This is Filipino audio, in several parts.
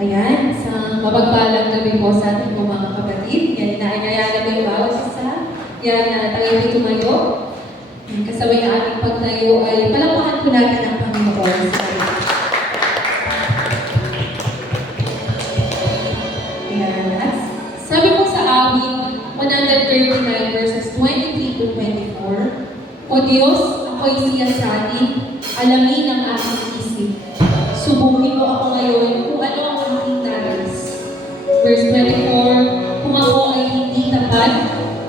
Ayan, sa mapagpalang gabi po sa ating po mga kapatid. Yan, inaanyaya namin yung bawat isa. Yan, tayo ay tumayo. Kasabay ng ating pagtayo ay palampakan po natin ang Panginoon. Ayan, sabi po sa awit 139 verses 23 to 24, O Diyos, ako'y siyasanin, alamin ang aking isip. Subukin mo ako ngayon kung ano ang aking nais. Verse 24, kung ako ay hindi tapat,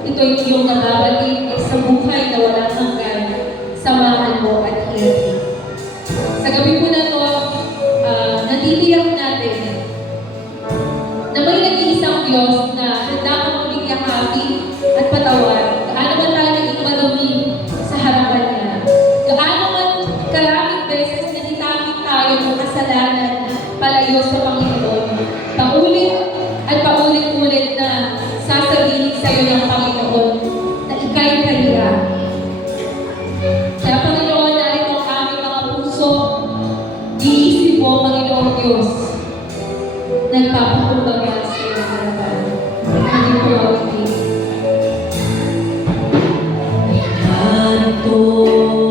ito'y iyong nababatid sa buhay na walang hanggan, samahan mo at hiyati. Sa gabi po na to, natitiyak natin na may nag-iisang Diyos na handa kang muling yakapin at patawan. Gaano man tayo naging madumi sa harapan niya. Gaano man karaming beses na nitamit tayo ng kasalanan palayo sa Panginoon. Paulit at paulit-ulit na sasabihin sa iyo ng Panginoon na ika'y kaya. Kaya Panginoon, narito ang aming mga puso. Iisip mo, Panginoong Diyos, nagpapakumbaba sa iyo ng harapan. Ating priority. Narito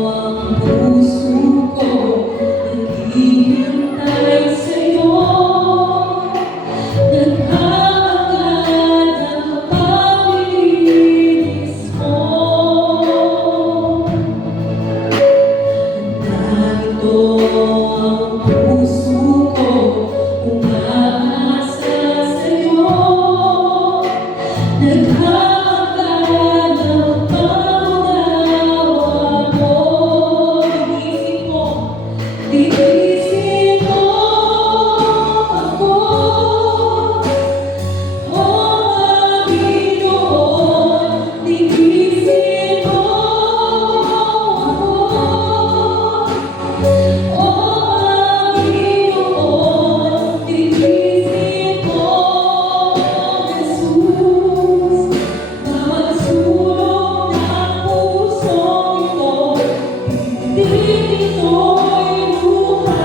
ang puso ko, naghihintay sa iyo. Naghahanap ng paglinis mo. Narito ang puso ko, umaasa sa iyo. Naghahanap ng pangunawa mo. Tinisip mo ako. O Panginoon, tinisip mo ako. O Panginoon, tinisip mo, Jesus. Bawat sulok ng pusong ito, hindi ito'y luha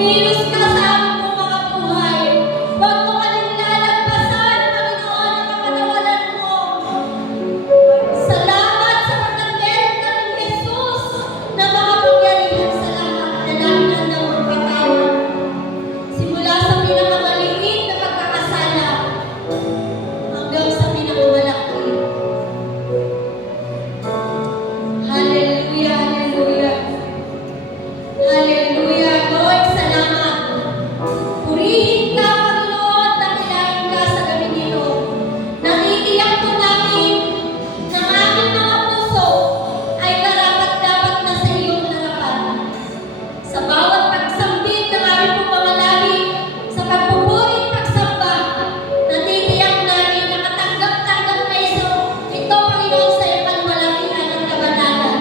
Kumilos ka sa aming mga buhay. Huwag mo kaming lalagpasan, Panginoon, ang kapatawaran mo. Salamat sa pagkakmeron kaming Jesus na makapangyarihan sa lahat na namin handang magpatawad. Simula sa pinakamaliit na pagkakasala hanggang sa pinakamalaki. Hallelujah, hallelujah. Hallelujah. Lord, salamat. Purihin ka, Panginoon, dakilain ka sa gabing ito. Nakitiyak po namin na ang aming mga puso ay karapat-dapat na sa iyong harapan. Sa bawat pagsambit ng aming pong mga labi, sa pagpupurit pagsamba, natitiyak namin na katanggap-tanggap na ito, Panginoon, sa iyong kalwalakihan ng kabanalan.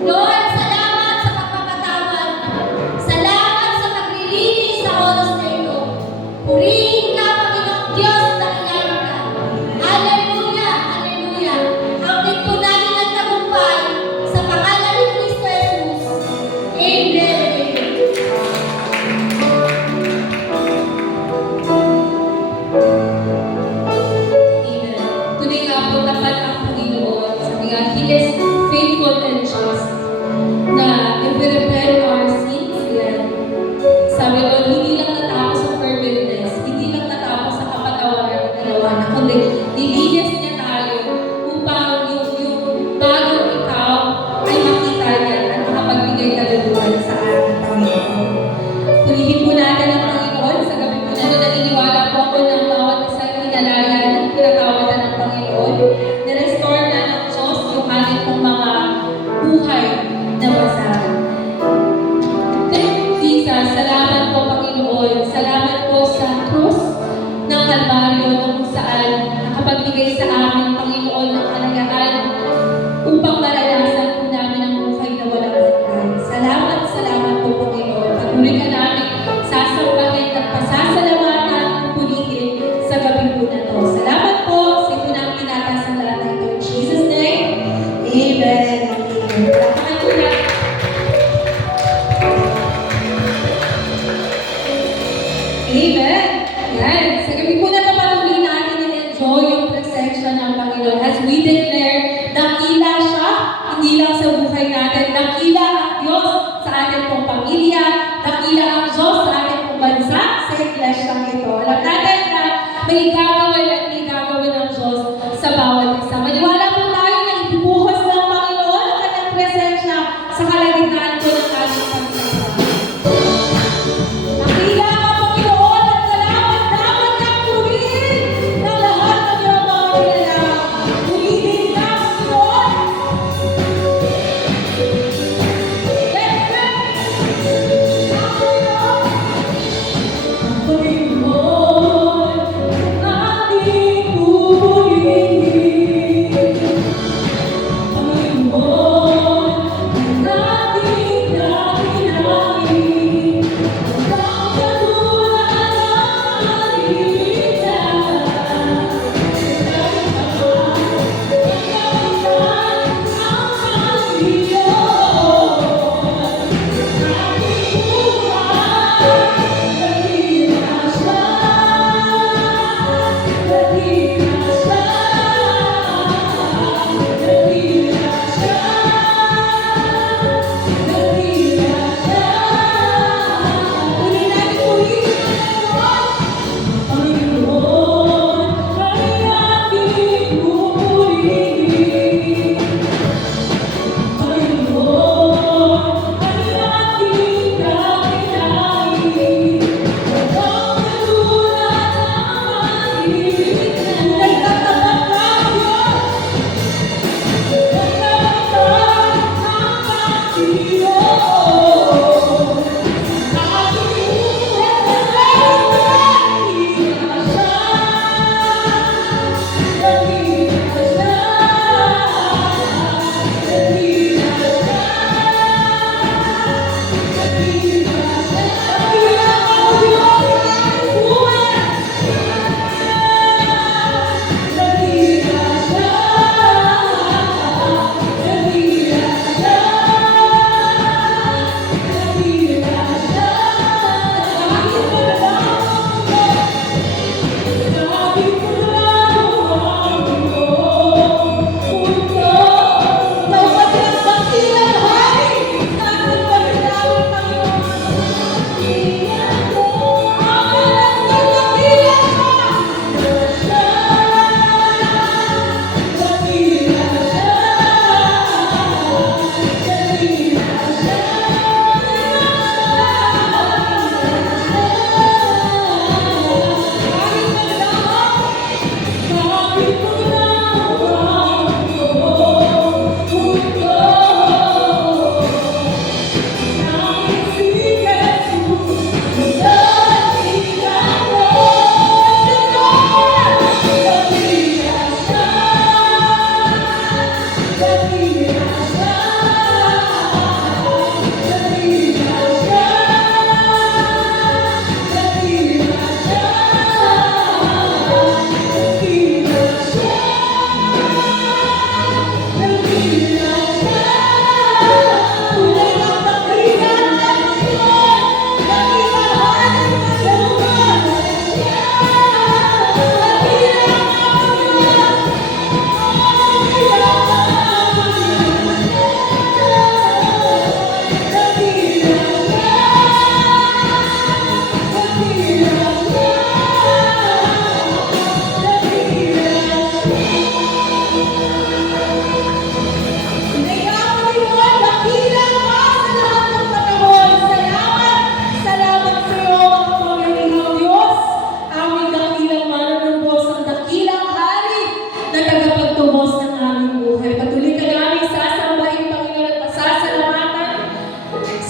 Lord, salamat sa pagpapatawad. Salamat sa paglilinis sa oras na ito. Purihin ka, Panginoong Diyos, dakilain ka. Hallelujah, hallelujah. Ang po namin ang tagumpay sa pangalan ni Kristo Jesus. Amen. Amen. Tunay nga po tapat ang Panginoon. Sabi nga, He is faithful and just. Na if we repent our sins, yan. Sabi doon, hindi lang natapos sa forgiveness, hindi lang natapos sa kapatawaran ng ginawa na, kundi nilinis niya tayo upang yung bagong ikaw ay makita niya at makapagbigay kaluluhan sa ating Panginoon. Purihin po natin ang Panginoon sa gabi po na naniniwala po ako ng bawat isang hinalayan at pinatawaran ng Panginoon. Na-restore na ng Diyos yung ating pong mga buhay na basahan. Thank you, Jesus. Salamat po, Panginoon. Salamat po sa krus ng Kalbaryo na kung saan nakapagbigay sa amin, Panginoon, ng kalayaan upang maranasan po namin ang buhay na walang hanggan. Salamat, salamat po, Panginoon. Patuloy ka namin sasambahin at pasasalamatan at punihin sa gabi po na to. Salamat po. Sino na ang tinatas ng lahat na ito. In Jesus' name, Amen. Amen. Palakpakan po natin. Amen. Yan. Sa gabi po na ito, patuloy natin i-enjoy yung presensya ng Panginoon as we declare, dakila siya, hindi lang sa buhay natin, dakila ang Diyos sa ating pong pamilya, dakila ang Diyos sa ating pong bansa, sa iglesia ito. Alam natin na may gagawin at may gagawin ng Diyos sa bawat isa. Maniwala po tayo na ibubuhos ng Panginoon ang kanyang presensya sa kalagitnaan po ng ating pagsasama. Nakila ka, Panginoon, at salamat dapat kang purihin ng lahat ng iyong mga kilala. Purihin ka, Panginoon.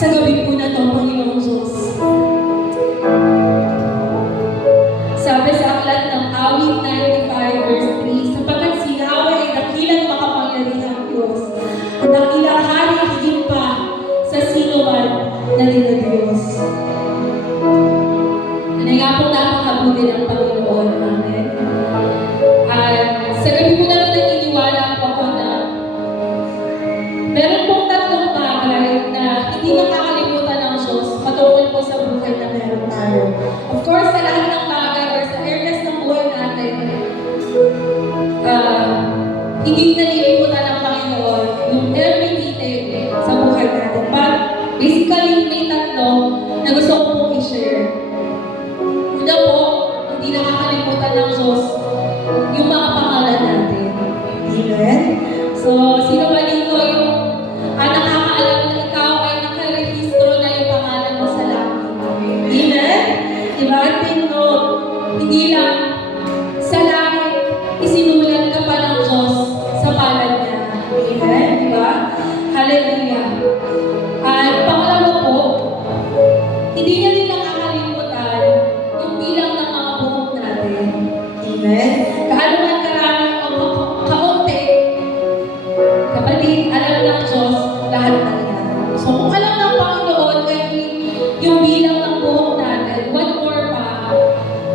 Sa gabi po na to, Panginoong Diyos. Sabi sa aklat ng Awit 95 verse 3, sapagkat si Yahweh ay dakilang makapangyarihang Diyos. Ang dakilang hari higit pa sa sino man na Diyos. Ano nga pong napakabuti ng Panginoon. Amen. At sa gabi po na naniniwala po ako na meron pong tatlong bagay na hindi nakakalimutan ng Diyos patungkol po sa buhay na meron tayo. Of course, sa lahat ng bagay or sa areas ng buhay natin, hindi nalilimutan ng Panginoon yung every detail sa buhay natin. But basically, may tatlo na gusto ko pong i-share. Una po, hindi nakakalimutan ng Diyos yung mga pangalan natin. Amen? So, sino ba dito yung nakakaalam na ikaw ay nakarehistro na yung pangalan mo sa langit? Amen? Diba? Take note, hindi lang sa langit, isinulat ka pa ng Diyos sa palad niya. Amen? Diba? Hallelujah. At pangalawa po, hindi niya rin nakakalimutan yung bilang ng mga buhok natin. Amen? Kaano man karami o kaunti, kapatid, alam ng Diyos lahat na yan. So kung alam ng Panginoon yung bilang ng buhok natin, what more pa,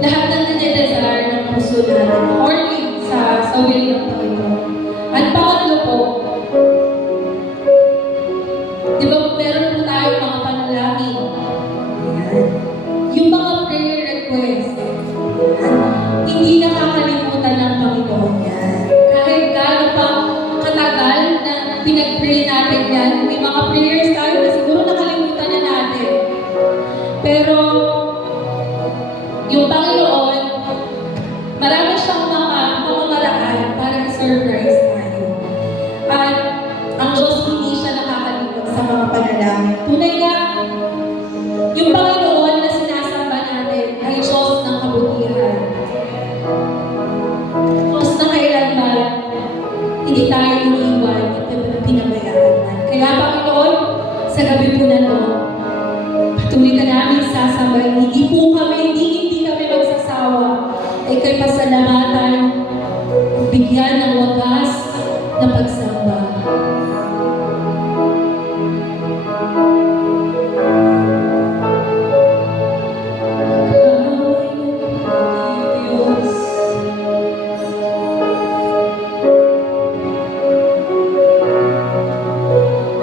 lahat ng nire-desire ng puso natin, according sa will ng Panginoon. At pangatlo po, di ba meron po tayo mga panalangin? Ayan. Yung mga prayer requests, hindi nakakalimutan ng Panginoon yan. Kahit gaano pa katagal na pinag-pray natin yan, may mga prayers tayo na siguro nakalimutan na natin. Pero, yung Panginoon, marami siyang mga pamamaraan para i-surprise tayo. At ang Diyos hindi siya nakakalimot sa mga panalangin. Tunay nga, yung Panginoon na sinasamba natin ay Diyos ng kabutihan. Diyos na kailanman, hindi tayo iniiwan at pinabayaan man. Kaya Panginoon, sa gabi po na to, patuloy ka namin sasambay. Hindi kami magsasawa. Ay kay pasalamatan at bigyan ng wagas na pagsamba.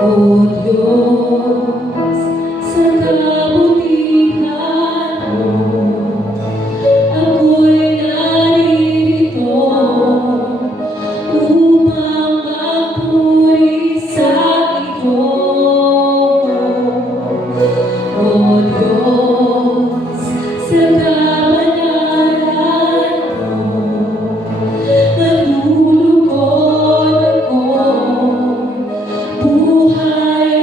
O Diyos, sa kabutihan mo, ako'y naririto upang magpuri sa iyo. O Diyos, sa kabanalan mo, maglulugod ako. Buhay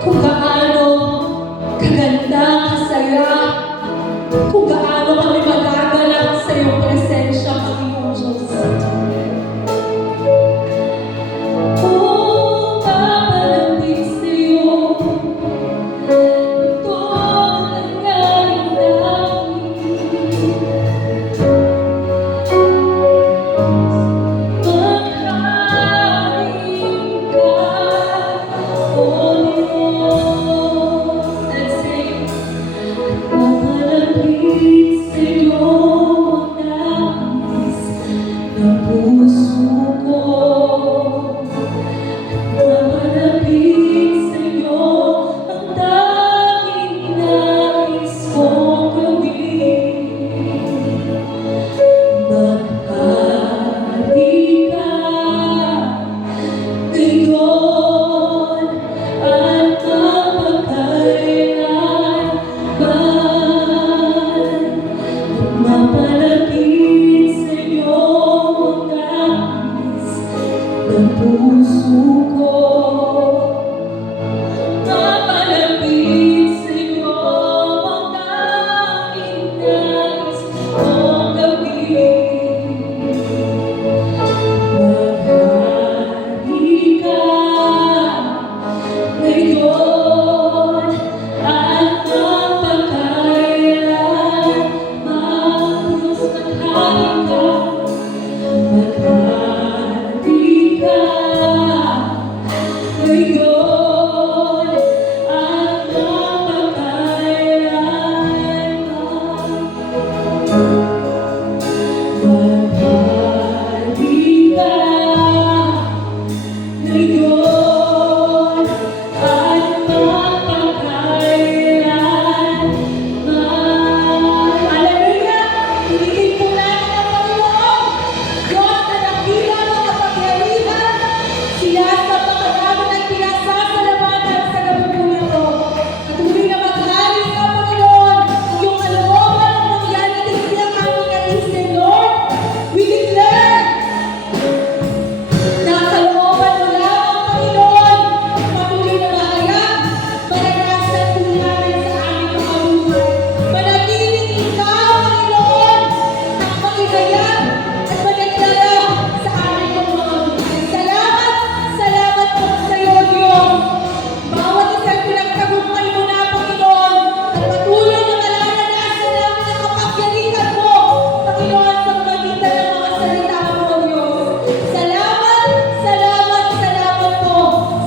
kung gaano kaganda, kasaya, kung gaano kami magagalak sa iyong presensya, Panginoon Diyos. Kung papalapit sa iyo, ito ang nangyaring namin. Magharing ka, Holy Ghost. Let's sing. Papalapit sa iyo ang nais ng puso ko. Papalapit sa iyo ang tanging nais kong gawin. Maghari ka ngayon at mapagkailanman. Mapalapit sa iyo ang nais ng puso ko. Mapalapit sa iyo ang tanging nais kong gawin. Maghari ka ngayon at mapagkailanman. Diyos, maghari ka. Maghari ka ngayon at mapagkailanman. Maghari ka ngayon at mapagkailanman. Hallelujah! Pinigin po natin ang Panginoon, Diyos na dakila ng kapangyarihan. Siya sa pagkakaroon at pinasasalamatan sa gabi po nito. Patuloy na maghari ka, Panginoon, yung kalooban ng mangyari din siyang aming natisin, Lord. We declare na kalooban mo lamang, Panginoon, patuloy na mahayag, maranasan po namin sa aming mga buhay. Manatiling ikaw, Panginoon, ang makikayag at managdala sa aming mga buhay. Salamat, salamat po sa iyo, Diyos. Bawat isang pinagtagumpay mo na, Panginoon, at patuloy na mararanasan namin ang kapangyarihan mo, Panginoon, sa magitan ng mga salita mo, Diyos. Salamat, salamat, salamat po.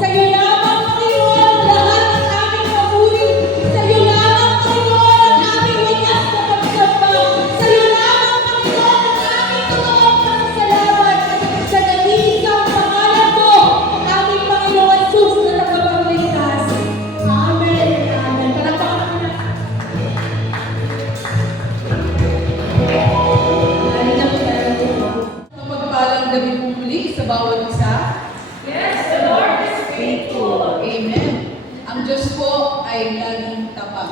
Sa iyo lamang, Panginoon, lahat ng aming papuri. Sa iyo lamang, Panginoon, ang aming likas na pagsamba. Sa iyo lamang, Panginoon, ang aming totoong pasasalamat sa nag-iisang pangalan mo, ang aming Panginoon Jesus na tagapagligtas. Amen. Amen. Palakpakan mo na. Halina po tayo po. Mapagpalang gabi po muli sa bawat isa. Yes, the Lord is faithful. Amen. Ang Diyos po ay laging tapat.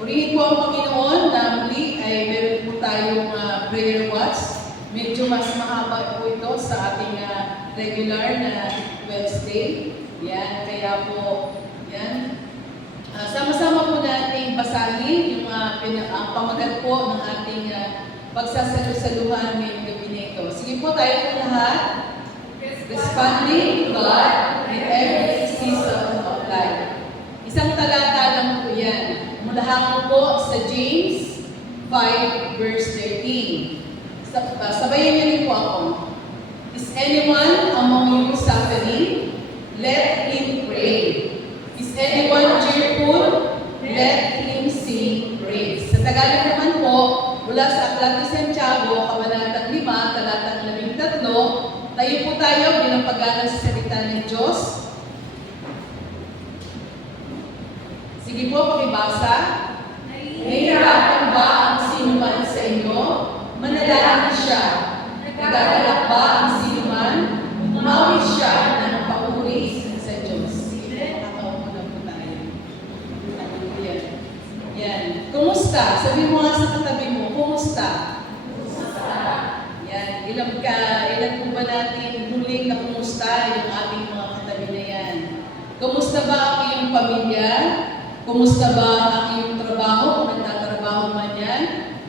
Purihin po ang Panginoon na muli ay meron po tayong prayer watch. Medyo mas mahaba po ito sa ating regular na Wednesday. Yan, kaya po, yan. Sama-sama po nating basahin yung ang pamagat po ng ating pagsasalusaluhan ngayong gabi na ito. Sige po tayo po lahat. Responding to God in every season of life. Isang talata lang po yan. Mulahan po sa James 5 verse 13. Sabayan niyo rin po ako. Is anyone among you suffering? Let him pray. Is anyone cheerful? Let him sing praise. Sa Tagalog naman po, mula sa Aklat ni Santiago, Kabanatang 5, Talatang 13, tayo po tayo bilang pag-aaral sa salita ng Diyos. Sige po, pakibasa. Nahihirapan ba ang sino man sa inyo? Manalangin siya. Nagagalak ba ang sino man? Umawit siya ng pauwi sa Diyos. Sige, nakakaupo na po tayo. Hallelujah. Yan. Kumusta? Sabi mo nga sa katabi mo, kumusta? Yan. Ilan po ba natin huling na kumusta yung ating mga katabi na yan? Kumusta ba ang iyong pamilya? Kumusta ba ang iyong trabaho kung nagtatrabaho man yan?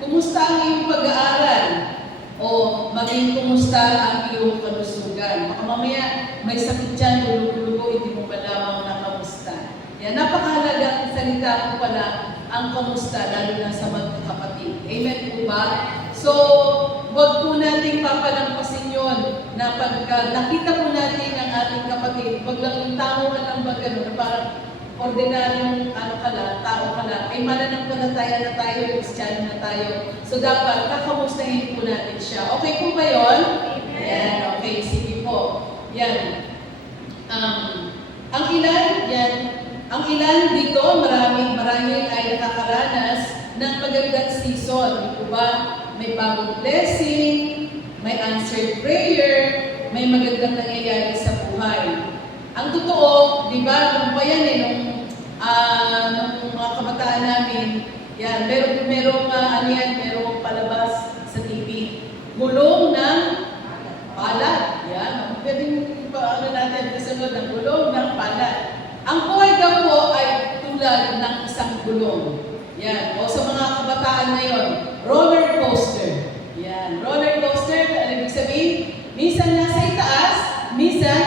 Kumusta ang iyong pag-aaral? O maging kumusta ang iyong kalusugan? Baka mamaya may sakit dyan, lulugo, hindi mo ba lamang na kamusta? Yan, napakahalaga ang salita ko pala ang kamusta, lalo na sa magkakapatid. Amen po ba? So, wag po nating papalampasin yun na pagka nakita po natin ang ating kapatid, wag lang yung tao ka lang ba gano'n, na parang ordinaryong tao ka lang, ay mananampalataya na tayo, Kristiyano na tayo. So dapat kakamustahin po natin siya. Okay po ba yun? Yan, okay, sige po. Yan. Ang ilan dito, marami ay nakakaranas ng magandang season. Di po ba? May bagong blessing, may answered prayer, may magandang nangyayari sa buhay. Ang totoo, di ba, nung pa yan nung mga kabataan namin, yan, merong palabas sa TV. Gulong ng palad. Yan, pwedeng natin kasunod ng gulong ng palad. Ang buhay daw po ay tulad ng isang gulong. Yan, o sa mga kabataan ngayon, roller coaster. Yan, roller coaster, ano ibig sabihin? Minsan nasa itaas, minsan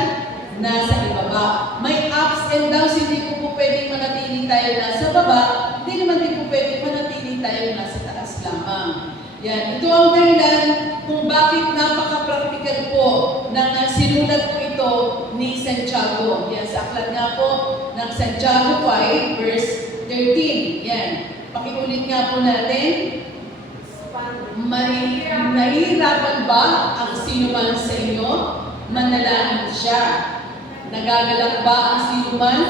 nasa ibaba. May ups and downs, hindi po pwedeng manatili tayo nasa baba, hindi naman din po pwedeng manatili tayo nasa taas lamang. Yan, ito ang dahilan kung bakit napaka-practical po ng sinulat po ito ni Santiago. Yan, sa aklat nga po ng Santiago 5, verse 13. Yan, pakiulit nga po natin. Nahihirapan ba ang sino man sa inyo? Manalangin siya. Nagagalak ba ang sino man?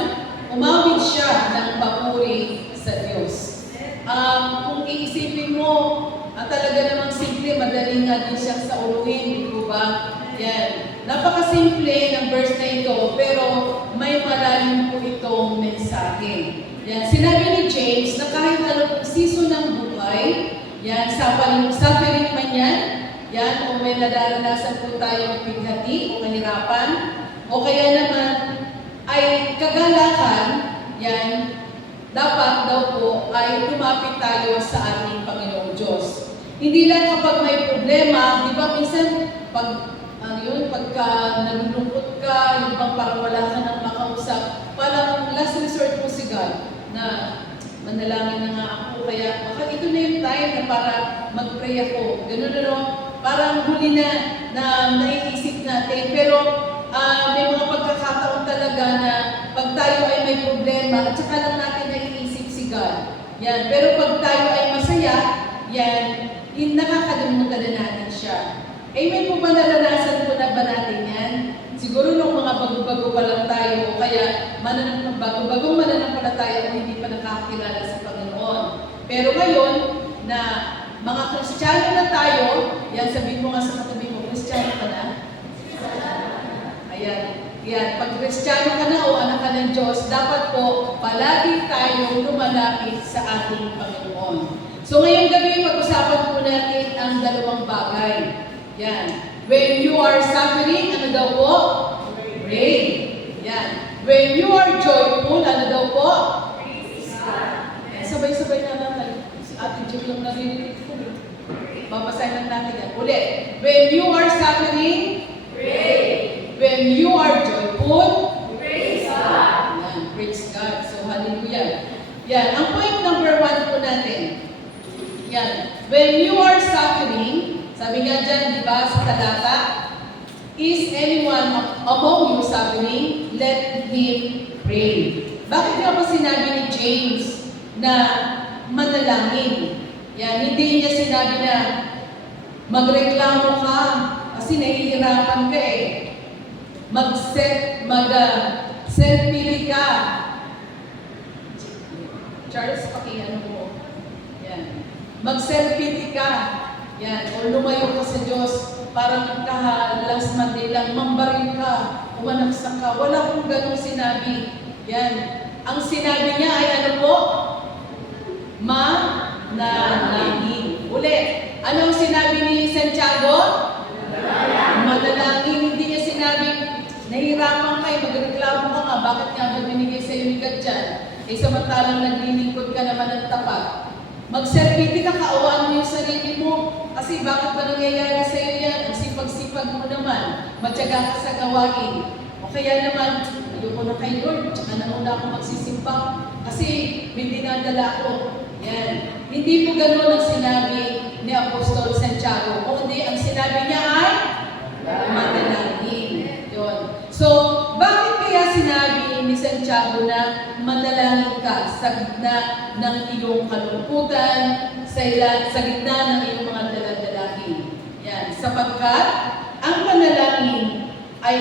Umawit siya ng papuri sa Diyos. Kung iisipin mo, talaga namang simple, madali nga din siya sa uluhin, di po ba? Yan. Napakasimple ng verse na ito, pero may malalim po itong mensahe. Yan. Sinabi ni James na kahit anong season ng buhay, yan, suffering man yan, o may nadaranasan po tayong bighati o kahirapan, o kaya naman ay kagalakan, yan, dapat daw po ay lumapit tayo sa ating Panginoong Diyos. Hindi lang kapag may problema, di ba minsan, pagka nalulungkot ka, yung bang parang wala ka nang makausap, parang last resort po si God na manalangin na nga ako, kaya baka ito na yung time na para mag-pray ako. Ganun ano, parang huli na naiisip natin. Pero may mga pagkakataon talaga na pag tayo ay may problema, at saka lang natin naiisip si God. Yan. Pero pag tayo ay masaya, yan, nakakalimutan na natin siya. Amen po ba, naranasan po na ba natin yan? Siguro nung mga bago-bago pa lang tayo, o kaya bago-bagong mananampalataya o hindi pa nakakilala sa Panginoon. Pero ngayon, na mga Kristiyano na tayo, yan, sabihin mo nga sa katabi mo, Kristiyano ka na? Ayan. Yan, pag Kristiyano ka na o anak ka ng Diyos, dapat po palagi tayong lumalapit sa ating Panginoon. So ngayong gabi, pag-usapan po natin ang dalawang bagay. Yan. When you are suffering, ano daw po? Pray. Yan. When you are joyful, ano daw po? Sabay-sabay na natin. Si Ate Jim lang narinig ko. Babasahin natin yan. Ulit. When you are suffering, pray. When you are joyful, praise God. Yan. Praise God. So, hallelujah. Yan. Ang point number 1 po natin. Yan. When you are suffering, sabi nga dyan, di ba, sa talata, is anyone among you suffering? Let him pray. Bakit nga ba sinabi ni James na manalangin? Yan, hindi niya sinabi na magreklamo ka kasi nahihirapan ka eh. Self-pity ka. Charles, pakiano mo. Yan. Mag-self-pity ka. Yan, o lumayo ka sa Diyos, parang last Monday lang, mambaril ka, umanaksak ka. Wala pong ganong sinabi. Yan. Ang sinabi niya ay ano po? Manalangin. Ulit. Anong sinabi ni Santiago? Manalangin. Hindi niya sinabi, nahihirapan kayo, magreklamo ka nga, bakit nga ba binigay sa iyo ni God dyan? Eh samantalang naglilingkod ka naman ng tapat. Magserbiti ka, kaawaan mo yung sarili mo. Kasi bakit ba nangyayari sa iyo yan? Ang sipag-sipag mo naman. Matyaga ka sa gawain. O kaya naman, ayoko na kay Lord, tsaka na muna ako magsisimba. Kasi may dinadala ako. Yan. Hindi po ganun ang sinabi ni Apostol Santiago. Kundi ang sinabi niya ay manalangin. Yun. So, bakit kaya sinabi ni Santiago na manalangin ka sa gitna ng iyong kalungkutan, sa gitna ng iyong mga daladalahin? Yan. Sapagkat ang panalangin ay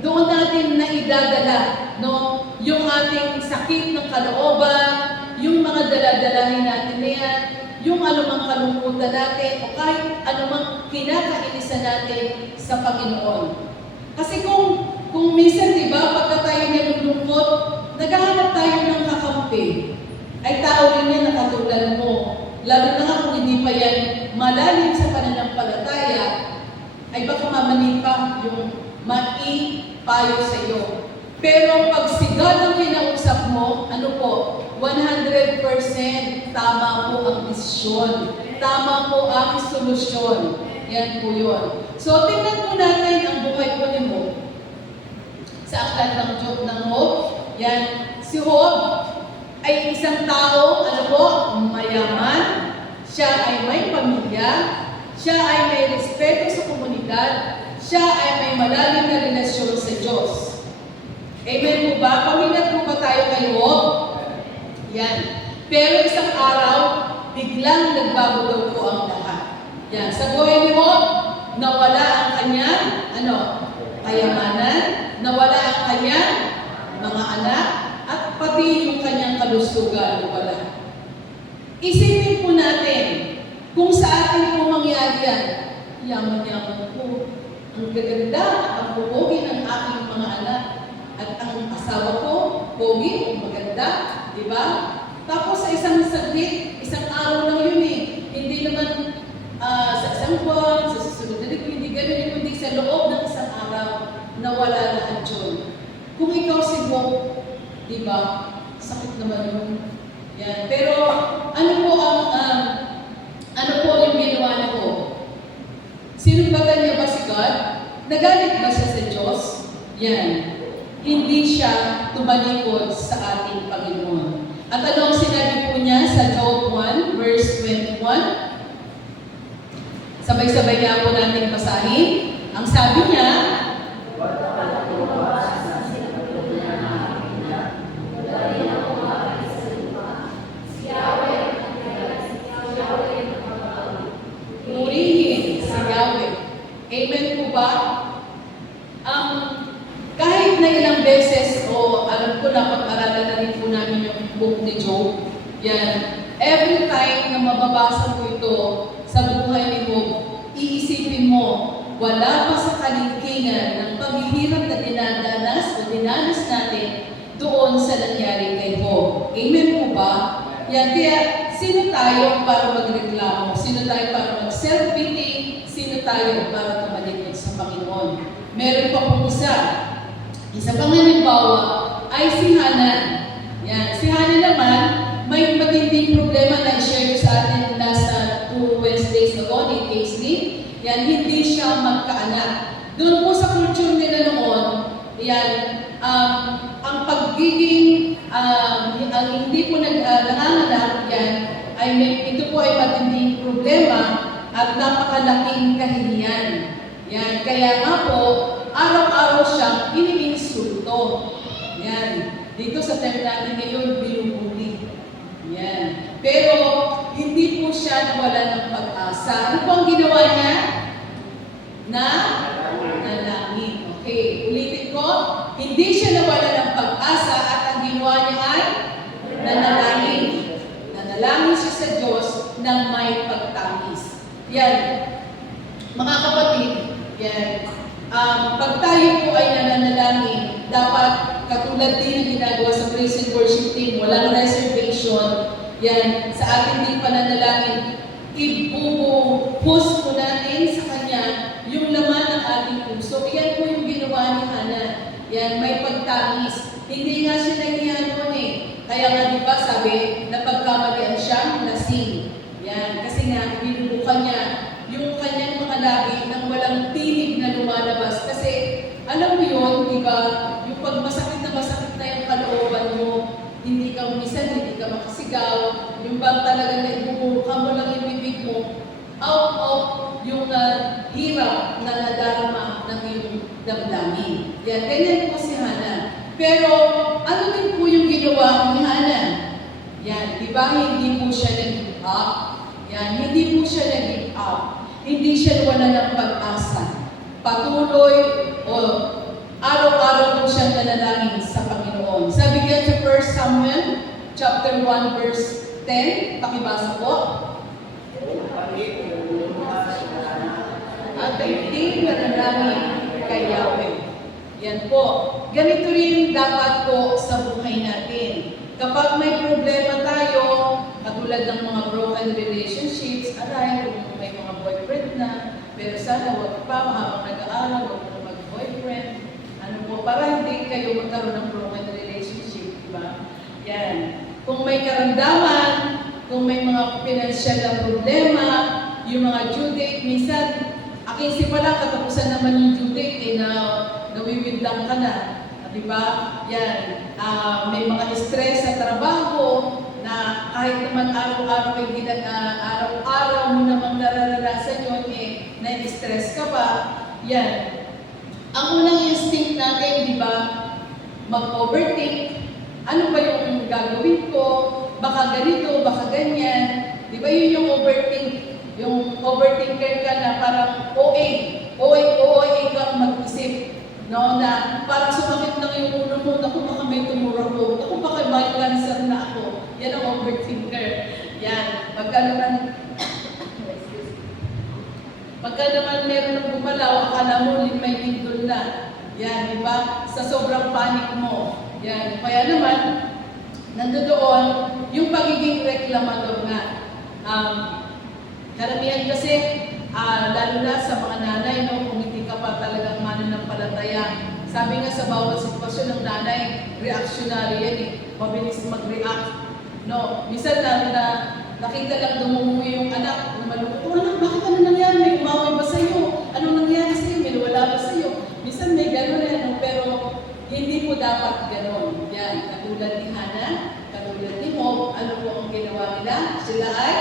doon natin na idadala, no? Yung ating sakit ng kalooban, yung mga daladalahin natin na yan, yung anumang kalungkutan natin, o kahit anumang kinakainisan natin sa Panginoon. Kasi kung minsan, di ba, pagka tayo nilulungkot, naghahanap tayo ng kakampi. Ay tao rin yan na katulad mo. Lalo na nga kung hindi pa yan malalim sa pananampalataya, ay baka mamanin pa yung maipayo sa iyo. Pero pag si God ang kinausap mo, ano po, 100% tama po ang desisyon. Tama po ang solusyon. Yan po yun. So, tingnan po natin ang buhay po ni Job. Sa aklat ng Job ng Job, yan, si Job ay isang tao, ano po, mayaman. Siya ay may pamilya. Siya ay may respeto sa komunidad. Siya ay may malalim na relasyon sa Diyos. Amen po ba? Pamilyar po ba tayo kay Job? Yan. Pero isang araw, biglang nagbago daw po ang lahat. Yan. Sa buhay ni Job, nawala ang kanyang, kayamanan, nawala ang kanyang mga anak, at pati yung kanyang kalusugan wala. Isipin po natin, kung sa atin po mangyari yan, yaman-yaman po, ang gaganda at ang pupogi ng aking mga anak, at ang asawa ko, pogi, maganda, di ba? Tapos sa isang saglit, isang araw lang yun eh. Hindi naman sa isang buwan, sa susunod na linggo, hindi ganun, kundi sa loob ng isang araw, nawala lahat yun. Kung ikaw si Job, di ba? Sakit naman yun. Yan. Pero ano po yung ginawa niya ko? Sinumbatan niya ba si God? Nagalit ba siya sa Diyos? Yan. Hindi siya tumalikod sa ating Panginoon. At ano ang sinabi po niya sa Job 1, verse 21? Sabay-sabay niya po natin basahin. Ang sabi niya, purihin si Yahweh. Amen po ba? Kahit na ilang beses, alam ko na pag-aralan na rin po namin yung book ni Job, yan, every time na mababasa po ito sa buhay ni Job, iisipin mo, wala pa sa kalingkingan ng paghihirap na dinadanas o dinanas natin doon sa nangyari kay Job. Amen po ba? Yan, kaya sino tayo para magreklamo? Sino tayo para mag-self-pity? Sino tayo para tumalikod sa Panginoon? Meron pa po isa pang halimbawa ay si Hana. Yan. Si Hana naman, may matinding problema na i-share ko sa atin last 2 Wednesdays ago ni Casey. Yan, hindi siya magkaanak. Doon po sa culture nila noon, yan, ang pagiging, ang hindi po nanganganak, yan, ito po ay matinding problema at napakalaking kahihiyan. Yan, kaya nga po, araw-araw siyang iniinsulto. Yan. Dito sa time natin ngayon, binubuli. Yan. Pero, hindi po siya nawala ng pag-asa. Ano po ang ginawa niya? Nanalangin. Okay, ulitin ko. Hindi siya nawala ng pag-asa at ang ginawa niya ay nanalangin. Nanalangin siya sa Diyos ng may pagtangis. Yan. Mga kapatid, yan. Pag tayo po ay nananalangin, dapat katulad din ang ginagawa sa praise and worship team, walang reservation, yan, sa ating din pananalangin, ibubuhos po natin sa Kanya yung laman ng ating puso. Yan po yung ginawa ni Hana. Yan, may pagtangis. Hindi nga siya nahihiyan noon eh. Kaya nga di ba sabi, napagkamalian siyang lasing. Yan, kasi nga, binubukan niya yung kanyang mga labi nang walang tinig na lumalabas. Kasi, alam mo yun, di ba, yung pag masakit na yung kalooban mo, hindi ka umisan, hindi ka makasigaw, yung bang talagang naibubukan mo lang yung bibig mo, out of yung hirap na nadarama ng iyong damdamin. Yan, ganyan po si Hannah. Pero, ano din po yung ginawa ni Hannah? Yan, di ba, hindi po siya nag-give up. Yan, hindi po siya nag-give up. Hindi siya wala ng pag-asa. Patuloy o araw-araw po siyang nanalangin sa Panginoon. Sabi nga sa 1 Samuel chapter 1 verse 10, pakibasa po. At hindi nanalangin kay Yahweh. Yan po. Ganito rin dapat po sa buhay natin. Kapag may problema tayo, katulad ng mga broken relationships, aray, kung may mga boyfriend na, pero sana huwag pa, habang nag-aaral, huwag na mag-boyfriend. Ano po, para hindi kayo magkaroon ng broken relationship, di ba? Yan. Kung may karamdaman, kung may mga financial na problema, yung mga due date, minsan, akin pala, katapusan naman yung due date, eh, na nawiwindang ka na. Di ba? Yan. May mga stress sa trabaho na kahit naman araw-araw mo namang nararanasan yun, eh, na-stress ka pa. Yan. Ang unang instinct natin, di ba? Mag-overthink. Ano ba yung gagawin ko? Baka ganito, baka ganyan. Di ba yun yung overthink? Yung overthinker ka na parang OA kang mag-isip. No, na parang sumakit lang yung ulo mo, naku baka may tumura ko, naku baka may cancer na ako. Yan ang overthinker. Yan. Pagka naman meron ng gumalaw, akala mo may lindol na. Yan, di ba? Sa sobrang panic mo. Yan. Kaya naman, nandoon yung pagiging reklamador na. Karamihan kasi, lalo na sa mga nanay, no, kung hindi ka pa talagang mananampalataya. Sabi nga sa bawat sitwasyon ng nanay, reactionary yan eh. Mabilis mag-react. No, minsan nakita lang dumumuwi yung anak na malungkot. Oh, anak, bakit ano nangyari? May umaway ba sa'yo? Ano nangyari sa'yo? May wala ba sa'yo? Minsan may gano'n na yan, pero hindi po dapat gano'n. Yan, katulad ni Hannah, katulad ni Mob, ano po ang ginawa nila? Sila ay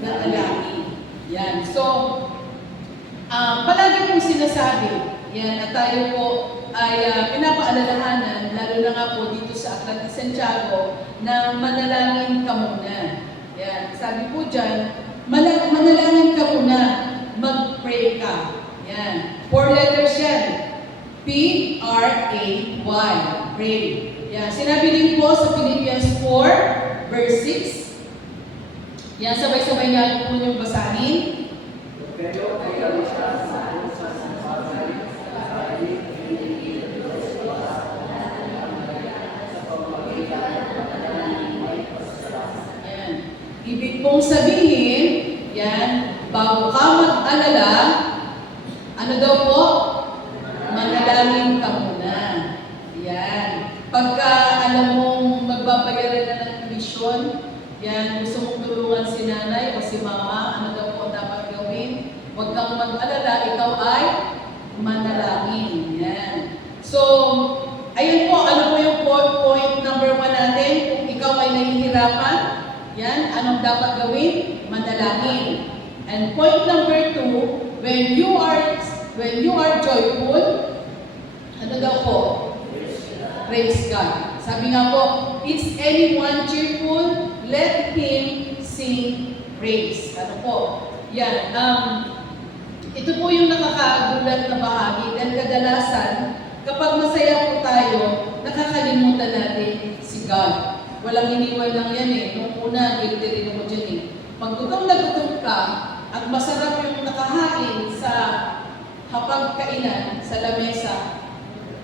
nanalangin. Yan. So, palagi pong sinasabi, yan, at tayo po ay pinapaalalahanan, lalo na nga po dito sa Aklat ni Santiago, na manalangin ka muna. Yan. Sabi po dyan, manalangin ka muna, mag-pray ka. Yan. 4 letters yan. P-R-A-Y. Pray. Yan. Sinabi din po sa Philippians 4, verse 6. Yan, sabay-sabay nga po yung basahin. Yan. Ibig pong sabihin, yan, bago ka mag-alala, ano daw po? Manalangin ka muna. Yan. Pagka alam mong magbabayaran na ng tuition, yan, gusto mong tulungan si nanay o si mama, ano daw po dapat gawin? Huwag kang mag-alala, ikaw ay manalangin. Yan. So, ayun po, ano po yung point number 1 natin? Kung ikaw ay nahihirapan, yan, anong dapat gawin? Manalangin. And point number 2, when you are joyful, ano daw po? Praise God. Sabi nga po, is anyone cheerful? Let him sing praise. Ano po? Yan. Ito po yung nakakagulat na bahagi dahil kadalasan, kapag masaya po tayo, nakakalimutan natin si God. Walang iniwan lang yan eh. Noong una, guilty rin ako dyan eh. Pag gutom na gutom ka, at masarap yung nakahain sa hapagkainan, sa lamesa,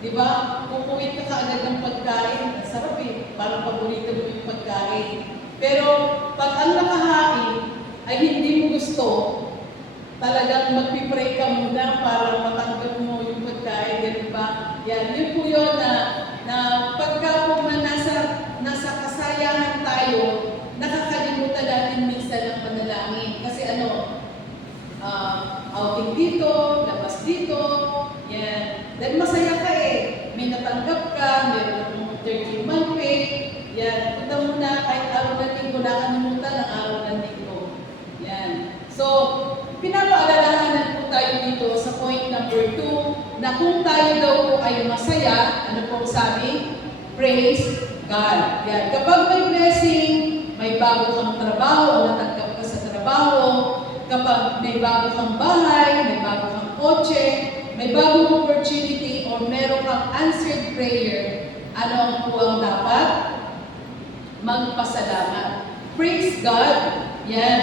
di ba? Kukuwit ka kaagad ng pagkain. Sarap eh. Parang paborito mo yung pagkain. Pero pag ang nakahain ay hindi mo gusto, talagang magpipray ka muna para matanggap mo yung pagkain, di ba? Yan, yun po yun na pagka Dahil masaya ka eh. May natanggap ka, meron akong 13-month pay. Yan, punta muna kahit araw ng linggo, nakalimutan ang araw ng linggo. Yan. So, pinapaalalahanan po tayo dito sa point number 2 na kung tayo daw po ay masaya, ano po sabi? Praise God. Yan. Kapag may blessing, may bago kang trabaho o natanggap ka sa trabaho, kapag may bago kang bahay, may bago kang kotse, may bagong opportunity o meron kang answered prayer, ano ang po ang dapat? Magpasalamat. Praise God. Yan.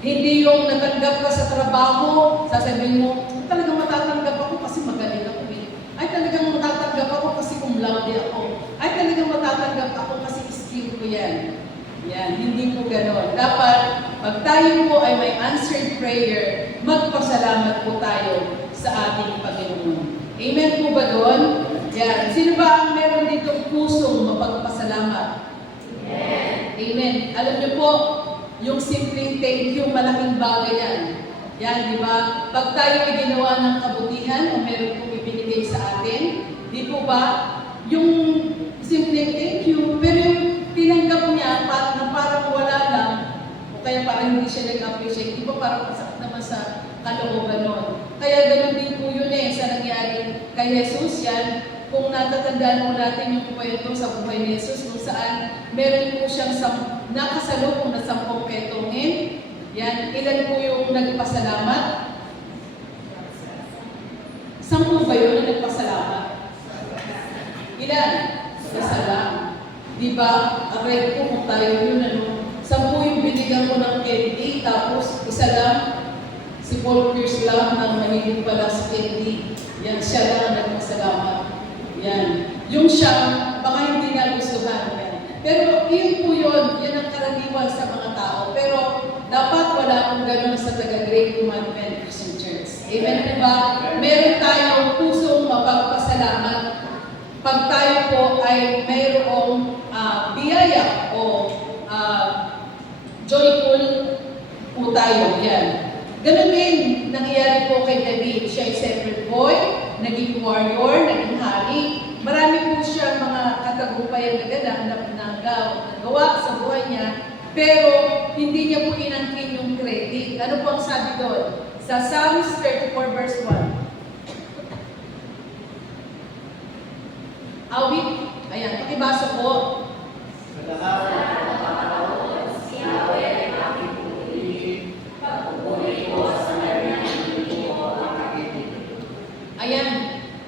Hindi yung natanggap ka sa trabaho, sasabihin mo, talagang matatanggap ako kasi magaling ako eh. Ay talagang matatanggap ako kasi cum laude ako. Ay talagang matatanggap ako kasi skill ko yan. Yan, hindi po ganon. Dapat, pag tayo po ay may answered prayer, magpasalamat po tayo sa ating Panginoon. Amen po ba doon? Yan. Sino ba ang meron dito pusong mapagpasalamat? Amen. Amen. Alam niyo po, yung simpleng thank you, malaking bagay yan. Yan, di ba? Pag tayo ay ginawa ng kabutihan o meron pong ibinigay sa atin, di po ba? Yung simpleng thank you, pero yung tinanggap niya na parang wala lang, o kaya parang hindi siya nag-appreciate, di ba parang masakit naman sa kalooban nun. Kaya ganoon din po yun eh, sa nangyari kay Jesus yan, kung natatandaan mo natin yung kwento sa buhay ni Jesus, kung saan meron po siyang nakasalubong na 10 petongin. Yan, ilan po yung nagpasalamat? 10 ba yun na nagpasalamat? Ilan? Isa lang. Diba? Aray po kung tayo yun, 10 yung binigyan ko ng candy, tapos isa lang, si Paul Pierce lang na mahilig pala sa candy. Yan, siya lang ang nagpasalamat. Yan. Yung siya, baka hindi nagustuhan. Yan. Pero yun po yun, yan ang karaniwan sa mga tao. Pero dapat wala akong ganun sa taga-Great Commandment Christian Church. Amen po ba? Meron tayong pusong mapagpasalamat. Pag tayo po ay mayroong biyaya o joyful po tayo. Yan. Ganun din, nangyayari po kay David. Siya ay shepherd boy, naging warrior, naging hari. Marami po siya mga katagumpayan na nagawa sa buhay niya, pero hindi niya po inangkin yung credit. Ano po ang sabi doon? Sa Psalms 34 verse 1. Awit, ayan, pakibasa po. Sa lahat ng panahon, si Yahweh ay aking pupurihin, pagpupuri ko sa kanyang hindi ko makikita. Ayan,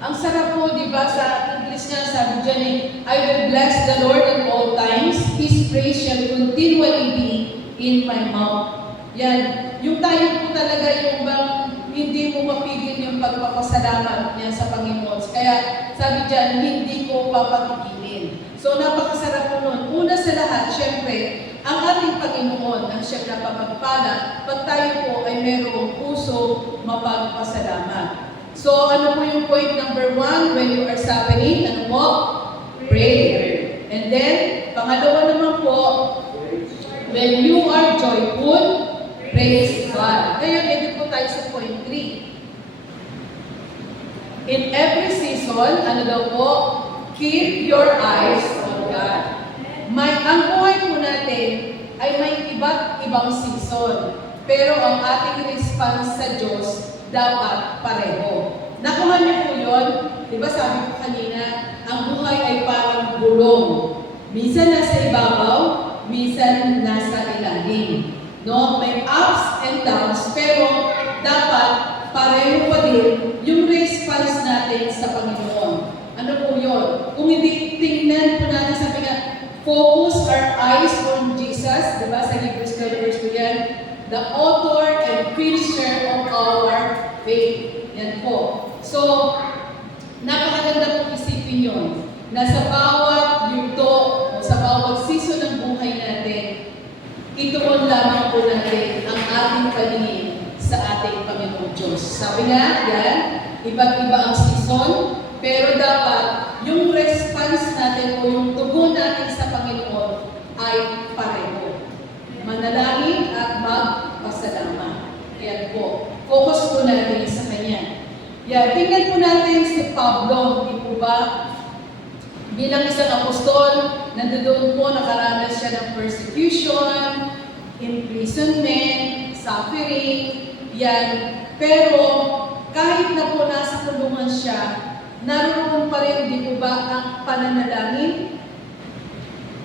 ang sarap po, di ba, sa English niya, sabi dyan eh, I will bless the Lord at all times, His praise shall continually be in my mouth. Yan, yung tayo po talaga yung bang hindi mo mapigil yung pagpapasalamat niya sa Panginoon. Kaya sabi dyan, hindi ko papakikilin. So napakasarap po nun. Una sa lahat, syempre, ang ating Panginoon ang siyang napapagpala pag tayo po ay mayroong puso mapagpasalamat. So ano po yung point number 1 when you are suffering? Ano po? Prayer. And then, pangalawa naman po, when you are joyful, praise God. Ngayon, edit po tayo sa point 3. In every season, ano daw po? Keep your eyes on God. Ang buhay po natin ay may iba't ibang season. Pero ang ating response sa Diyos dapat pareho. Nakuha niyo po yun? Diba sabi ko kanina, ang buhay ay parang bulong. Minsan nasa ibabaw, minsan nasa ilalim. No, may ups and downs, pero dapat pareho pa din yung response natin sa Panginoon. Ano po yun? Kung hindi tingnan po natin, sabi nga, focus our eyes on Jesus, di ba? Sa Hebrews 12 verse 2 yan, the author and finisher of our faith. Yan po. So, napakaganda pong isipin yun, na sa bawat yugto, sa bawat season ng buhay natin, ituon lamang po natin ang ating paningin sa ating Panginoon Diyos. Sabi nga, yan, iba't iba ang season, pero dapat yung response natin o yung tugon natin sa Panginoon ay pareho. Manalangin at magpasalamat. Yan po. Focus po natin sa Kanya. Yan, tingnan po po natin si Pablo, di po ba? Bilang isang apostol, nandoon po nakaranas siya ng persecution, imprisonment, suffering, yan. Pero kahit na po nasa kulungan siya, naroon pa rin, di po ba, ang pananalangin,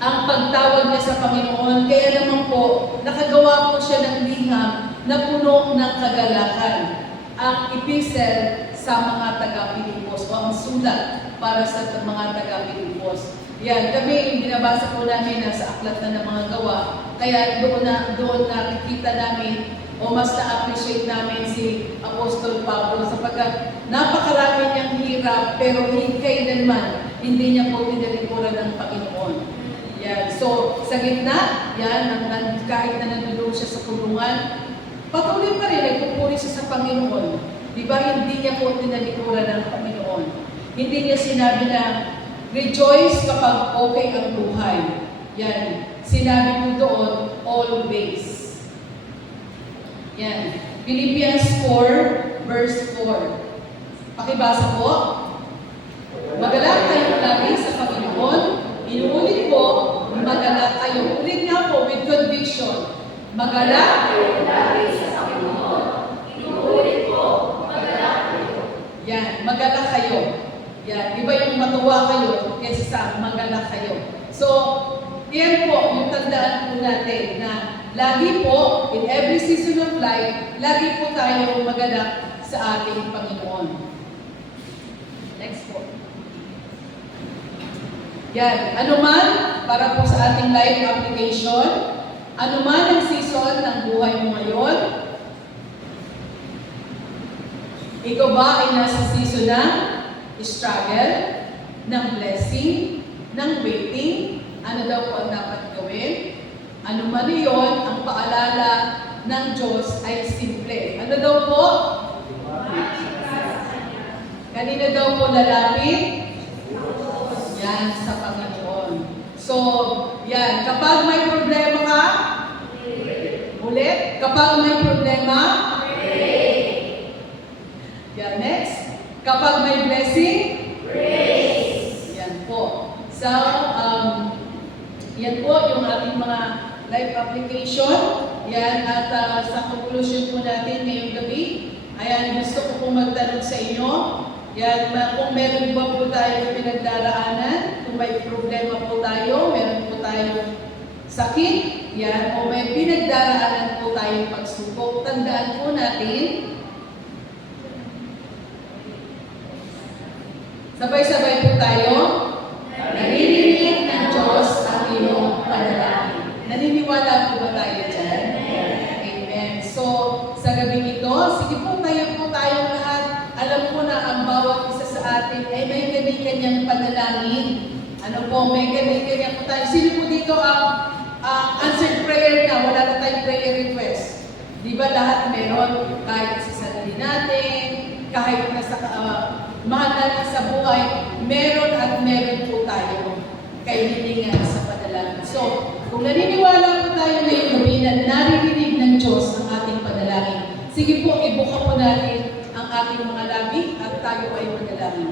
ang pagtawag niya sa Panginoon. Kaya naman po, nakagawa po siya ng liham na puno ng kagalakan. Ang epistle sa mga taga-Pilipos o ang sulat para sa mga taga-Pilipos. Yan, kami yung binabasa po namin sa aklat na ng mga gawa. Kaya doon nakikita namin o mas na-appreciate namin si Apostol Pablo sapagkat napakarami niyang hirap pero kailanman hindi niya po tinalikuran ng Panginoon. Yan. So, sa gitna, yan, kahit na nandun siya sa kulungan, patuloy pa rin, nagpupuri siya sa Panginoon. Diba, hindi niya po tinalikuran ng Panginoon. Hindi niya sinabi na, rejoice kapag okay ang buhay. Yan. Sinabi mo doon, always. Yan. Philippians 4, verse 4. Pakibasa po. Magalak kayo lagi sa Panginoon. Inuulit po, magalak kayo. Ulit nga po with conviction. Magalak kayo lagi sa Panginoon. Inuulit po, magalak kayo. Yan, magalak kayo. Yan, iba yung matuwa kayo kaysa sa magalak kayo. So, yan po, yung tandaan po natin na lagi po, in every season of life, lagi po tayo magalak sa ating Panginoon. Next po. Yan, anuman, para po sa ating life application, anuman ang season ng buhay mo ngayon, ikaw ba ay nasa season ng struggle, ng blessing, ng waiting, ano daw po ang dapat gawin? Ano man iyon, ang paalala ng Diyos ay simple. Ano daw po? Kanina daw po lalapit? Yan, sa Panginoon. So, yan. Kapag may problema ka, ulit. Kapag may problema, yan, next. Kapag may blessing, yan po. So, yan po yung ating mga life application. Yan, at sa conclusion po natin ngayong gabi, ayan, gusto ko pong magtanong sa inyo. Yan, kung meron ba po tayo pinagdaraanan, kung may problema po tayo, meron po tayong sakit, yan, o may pinagdaraanan po tayong pagsubok, tandaan po natin, sabay-sabay po tayo, naririnig ng Diyos ang iyong panalangin. Naniniwala po ba tayo dyan? Amen. So, sa gabi ito, sige po tayo lahat. Alam ko na ang bawat isa sa atin ay may kanya-kanyang panalangin. Ano po, may kanya-kanya po tayo. Sino po dito ang answered prayer na? Wala na tayong prayer request. Di ba lahat meron? Kahit sa sarili natin, kahit na sa mahal natin sa buhay, meron at meron po tayo kailangan sa panalangin. So, kung naniniwala po tayo ngayong gabi na naririnig ng Diyos ang ating panalangin, sige po, ibuka po natin ang ating mga labi at tayo ay manalangin.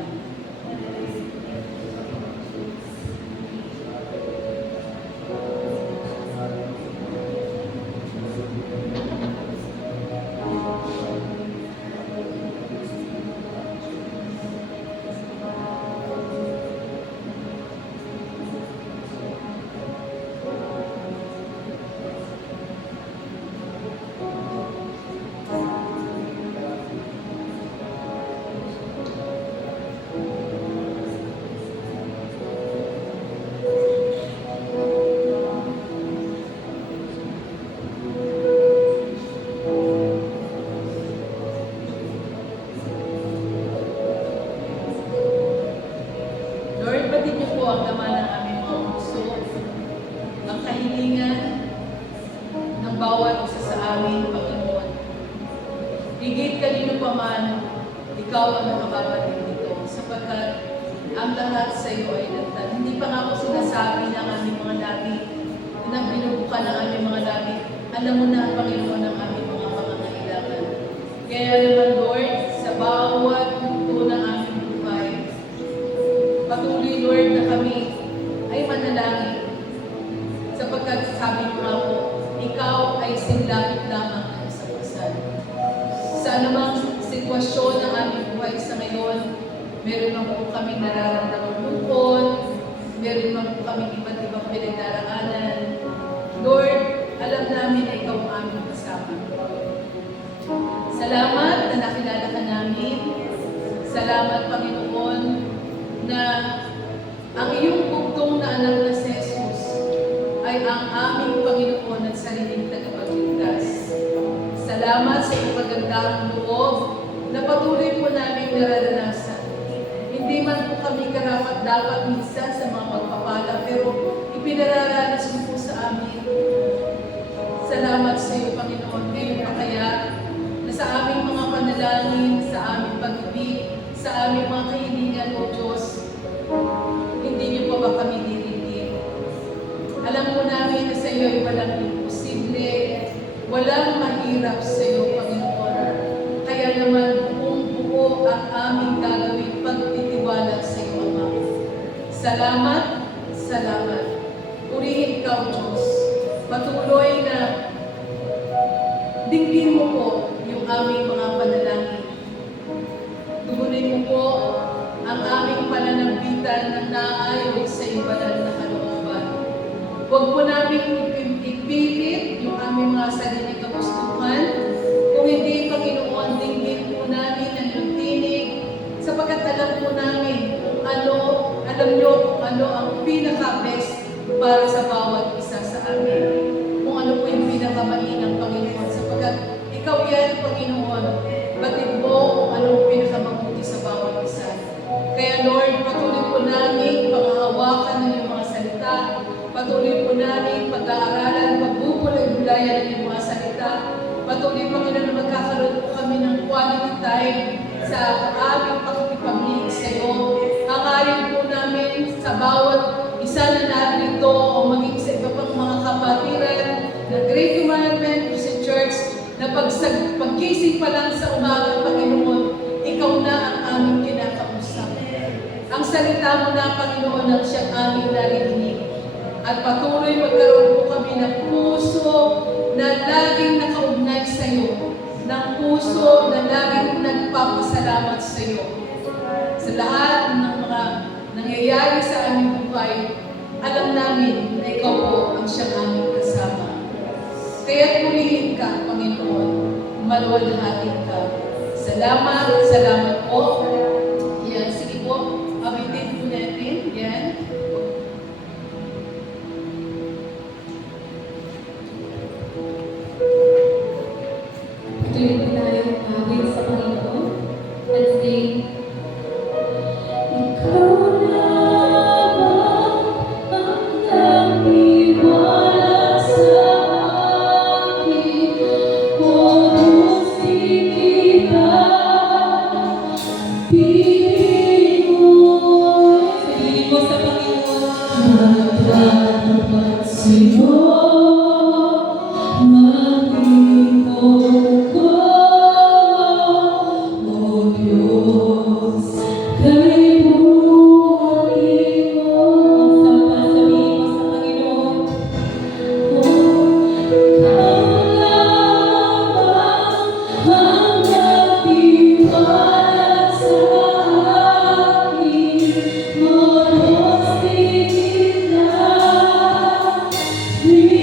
Lord, batid niyo po ang laman ng aming mga puso, ang kahilingan ng bawat isa sa amin, Panginoon. Higit kanino pa man, ikaw ang nakababatid nito, sapagkat ang lahat sa iyo ay lantan. Hindi pa nga ako sinasabi ng aming mga labi, na binubukan ng aming mga labi. Alam mo na, Panginoon, ang aming mga pangangailangan. Kaya naman, Lord, sa bawat punto ng Lord, na kami ay manalangin. Sapagkat sabi mo nga po, ikaw ay sinlapit lamang ng isang kasal. Sa anumang sitwasyon ng aming buhay sa ngayon, meron man po kami nararamdamang lungkot, meron man po kami iba't ibang pinagdaraanan. Lord, alam namin na ikaw ang aming kasama. Salamat na nakilala ka namin. Salamat, Panginoon, na ang iyong bugtong na anak na si Jesus ay ang aming Panginoon at sariling tagapagligtas. Salamat sa iyong magandang loob na patuloy po namin nararanasan. Hindi man po kami karapat-dapat minsan sa mga pagpapala, pero ipinararanas mo po sa amin. Salamat sa iyo, Panginoon. Ngayon pa kaya na sa aming mga panalangin, sa aming pag-ibig, sa aming mga kahilingan, O Diyos, hindi niyo pa ba kami nililin? Alam po namin na sa iyo ay walang imposible, walang mahirap sa iyo, Panginoon. Kaya naman buong-buo ang aming gagawin pagtitiwala sa iyo, Ama. Salamat, salamat. Purihin ikaw, Diyos. Patuloy na dinggin mo po yung aming mga panalangin. Tugunin mo po ang aming pananambitan na naayon sa iyong banal na kalooban. Huwag po namin ipilit yung aming mga sariling kagustuhan. Kung hindi, Panginoon, dinggin po namin ang iyong tinig, sapagkat alam po namin kung ano, alam niyo kung ano ang pinaka-best para sa bawat isa sa amin. Kung ano po yung pinakamainang, Panginoon, sapagkat ikaw yan, Panginoon, batid mo kung anong pinakamabuti sa bawat isa. Kaya Lord, patuloy po namin panghahawakan ng iyong mga salita, patuloy po namin pag-aaralan, pagbubulay-bulayan ng iyong mga salita, patuloy, Panginoon, na magkakaroon po kami ng quality time sa aming pakikipamig sa iyo. Hangarin po namin sa bawat isa na narito o maging sa iba pang mga kapatiran ng Great Commandment Christian Church na pagkising pa lang sa umaga, Panginoon, ikaw na ang aming kinakausap. Ang salita mo na, Panginoon, ang siyang aming narinig. At patuloy magkaroon po kami ng puso na laging nakaugnay sa iyo, ng puso na laging nagpapasalamat sa iyo. Sa lahat ng mga nangyayari sa aming buhay, alam namin na ikaw po ang siyang aming kasama. Kaya purihin ka, Panginoon, maluwalhatin ka. Salamat, salamat po. Yan, sige po, abitin po natin. Yan. Tuloy po tayo umawit sa Panginoon. Let's sing. Ikaw lamang ang nagtiwala sa akin, o Diyos, kita piling mo. Sabihin mo sa Panginoon, magtatapat sa'yo. We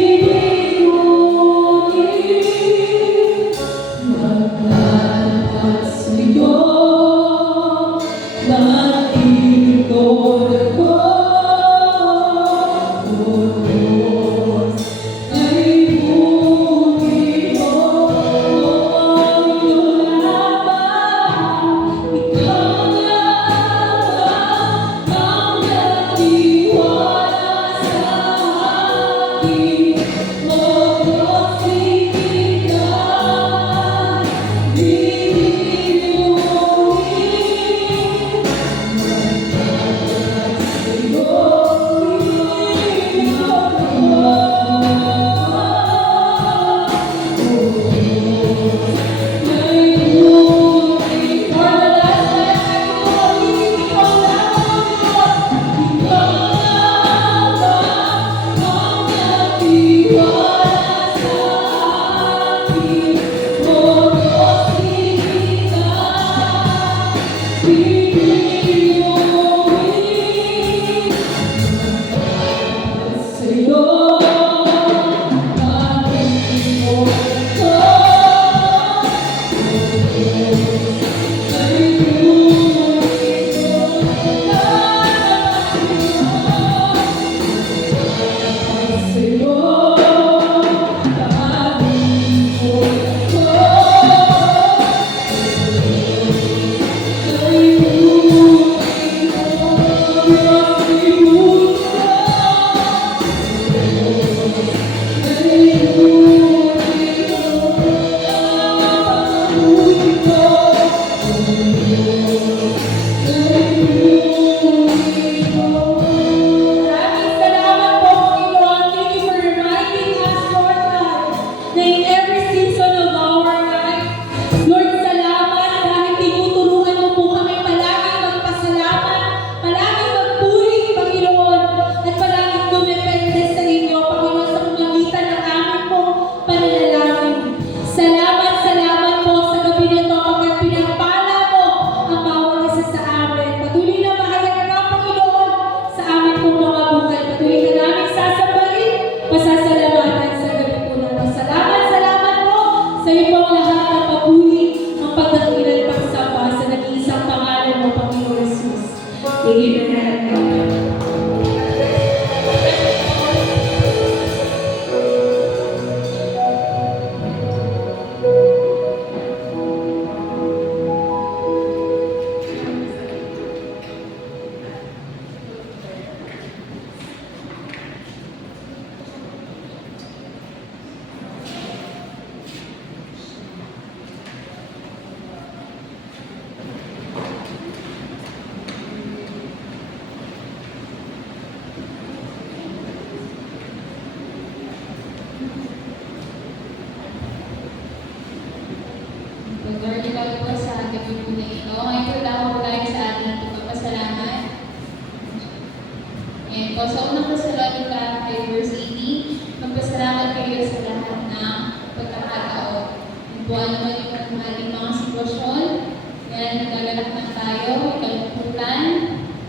unang Thessalonica 5 verse 18, magpasalamat kayo sa lahat ng pagkakataon. Kung po ano man yung ating mga sitwasyon, yan, nagagalak na tayo, may kalungkutan,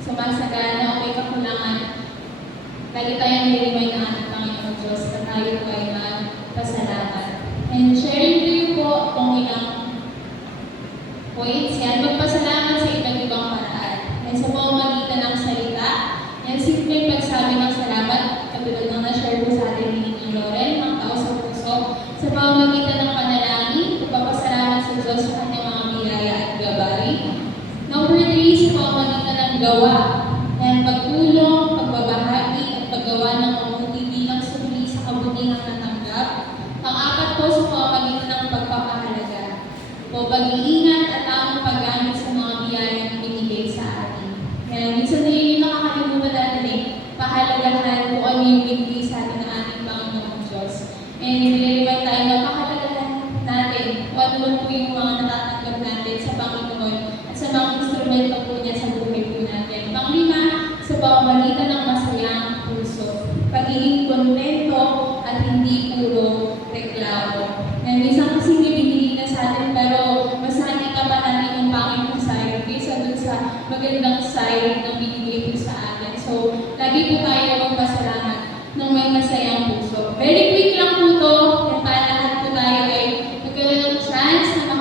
sumasagana o may kakulangan. Lagi tayong niliway ng ating Panginoon Diyos na tayo po ay magpasalamat. And sharing to you po kung ilang points yan, magpasalamat sa iba't ibang paraan. Yan sa pamamagitan ng salita, yan simpleng pagsabi ng salamat, katulad ng na-share po sa atin ni Loren, ang tao sa puso, sa pamamagitan ng panalangin, pagpapasalamat sa Diyos sa kanyang mga biyaya at gabay. Number 3, sa pamamagitan ng gawa, yan pagtulong, pagbabahagi, at paggawa ng mabuti bilang sumuli sa kabutihang natanggap. Pang-apat po sa pamamagitan ng pagpapahalaga, po pag-iingat at tamang paggamit sa mga biyayang binigay sa atin. Kaya minsan na yun yung nakakalimutan natin pahalagahan kung ano yung binigay sa atin ng ating Panginoon Diyos. And nililiway tayo na pahalagahan natin kung ano man po yung mga natatanggap natin sa Panginoon at sa mga instrumento po niya sa buhay po natin. Pang-lima, sa pamamagitan ng masayang puso, pagiging kontento at hindi puro reklamo. Minsan kasi may binigay na sa atin pero mas nakikita pa natin yung pangit na side kaysa dun sa magandang side ng binigay po sa atin. So, lagi po tayo magpasalamat ng may masayang puso. Very quick lang po to, para lahat po tayo ay magkaroon ng chance na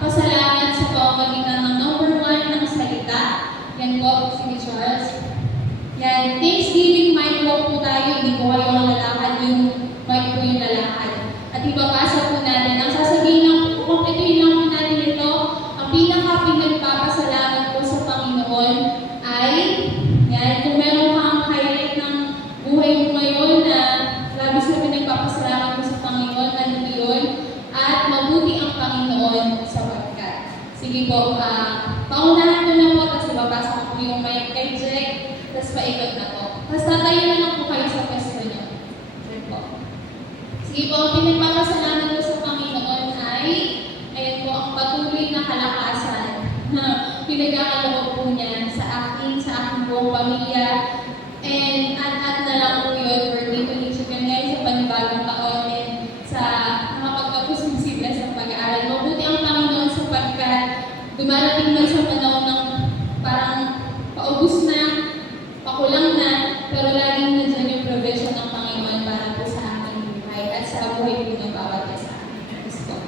pasalamat sa pamamagitan ng number 1 ng salita. Yan po, si Charles. Yan, Thanksgiving mic po tayo, hindi po kayo ang lalakad, yung mic po yung lalakad. At ipapasa po natin, ang sasabihin lang, kumpletuhin lang po natin ito, ang pinaka-pinagpapasalamat po sa Panginoon ay, yan, kung meron kang highlight ng buhay mo ngayon na labis na pinagpapasalamat mo sa Panginoon, ano yun, at mabuti ang Panginoon sapagkat. Sige po, paunahan ko na po, tapos ipapasa ko po yung mic kay Jack, tapos paikot na po. Tapos tatayo na lang po kayo sa pwesto niyo. Yan po. Sige po, ang pinagpapasalamat ko sa Panginoon ay, ayan po, ang patuloy na kalakasan na pinagkakaloob po niya sa akin, sa aking buong pamilya. And at na lang po yun for dito ni Chicken ngayon sa panibagong taon and sa nakapagkapos-posible sa pag-aaral. Mabuti ang Panginoon sapagkat dumarating man sa panahon ng parang paubos na, pakulang na, pero laging nandiyan yung provision ng Panginoon para po sa aking buhay at sa buhay po ng bawat isa. Gusto.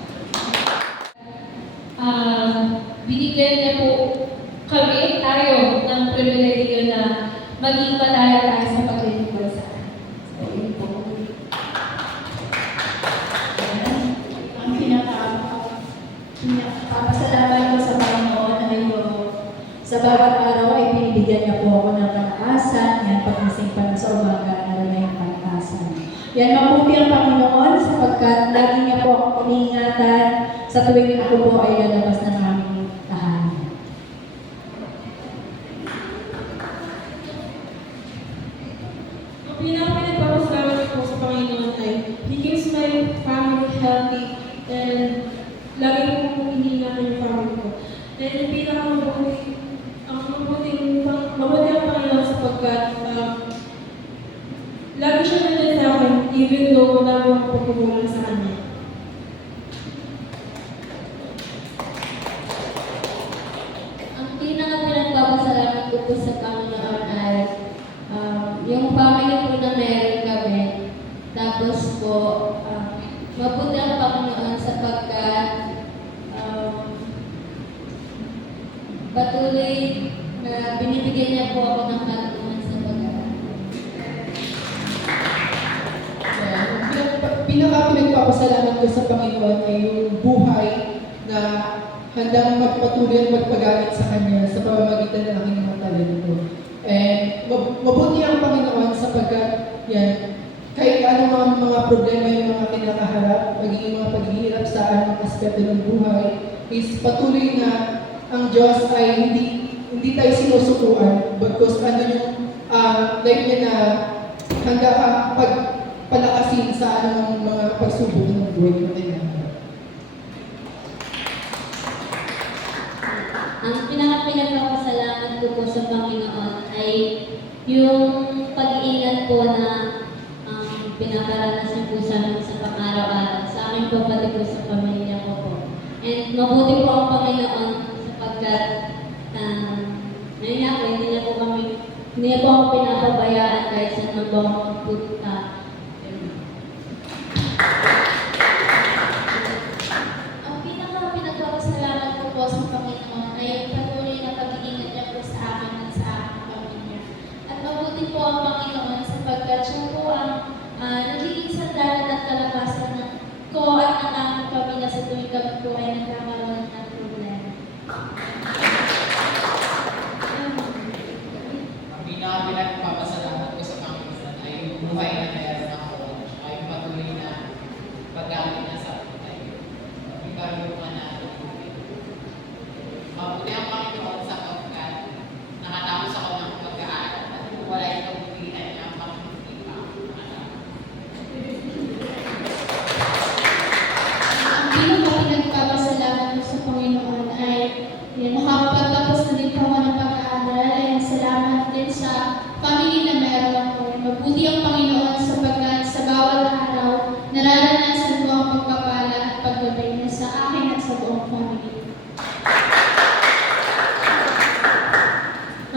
Binigyan niya po kami, tayo, ng privilegyo na maging malaya tayo sa paglilingkod sa atin. So, yun po. Ang pinakapasalamat ko sa Panginoon ay sa bawat araw ay binibigyan niya po ako ng kalakasan, yan pagmasing pa sa umaga, araw na yung kalakasan. Yan, mabuti ang Panginoon sapagkat lagi niya po akong iniingatan sa tuwing ako po ay lalabas ng aming tahanan. Ang pinaka-pinagpapasalamat ko sa Panginoon ay He keeps my family healthy and lagi ko pong iniingatan yung family ko. And yung pinaka-mabuti ang Panginoon sapagkat lagi siya nandiyan sa akin even though wala akong pagkukulang sa Kanya. Ang pinaka-pinagpapasalamat ko po sa Panginoon ay yung family po na meron kami. Tapos po, mabuti ang Panginoon sapagkat patuloy na binibigyan niya po ako ng kaluman sa pag-aaral. Pinaka-pinagpapasalamat ko sa Panginoon ay yung buhay na handang magpatuloy at magpagamit sa Kanya sa pamamagitan ng aking mga talento. And mabuti ang Panginoon sapagkat yan, kahit anong mga problema yung mga kinakaharap, magiging mga paghihirap sa anong aspeto ng buhay, is patuloy na ang Diyos ay hindi tayo sinusukuan, because ano yung life niya na handa ka pagpalakasin sa anong mga pagsubok ng buhay natin. Ang pinaka-pinagpapasalamat ko po sa Panginoon ay yung pag-iingat po na pinaparanas niyo po sa amin sa pang-araw-araw, sa akin po pati po sa pamilya ko po. And mabuti po ang Panginoon sapagkat ngayon ako, hindi niya po ako pinapabayaan kahit saan man po ako magpunta. Ang pinagpapasalamat ko po sa Panginoon ay ang patuloy na pag-iingat niya po sa akin at sa aking pamilya. At mabuti po ang Panginoon sapagkat siya po ang nagiging sandalan at kalakasan ko at ang aming pamilya sa tuwing kami po ay nagkakaroon ng problema. Ang pinagpapasalamat ko sa Panginoon ay yung buhay na meron ako ay yung patuloy na paggamit niya sa akin. Yung karunungan natin. Mabuti ang Panginoon sapagkat nakatapos ako ng pag-aaral at wala yung kabukihan niya makikita pa ako. Ang pinagpapasalamat ko sa Panginoon ay nakapagtapos na din po ako ng pag-aaral ay salamat din sa family na meron ako. Mabuti ang Panginoon sapagkat sa bawat araw nararanasan ko ang pagpapala at pagbabay niya sa akin at sa buong family.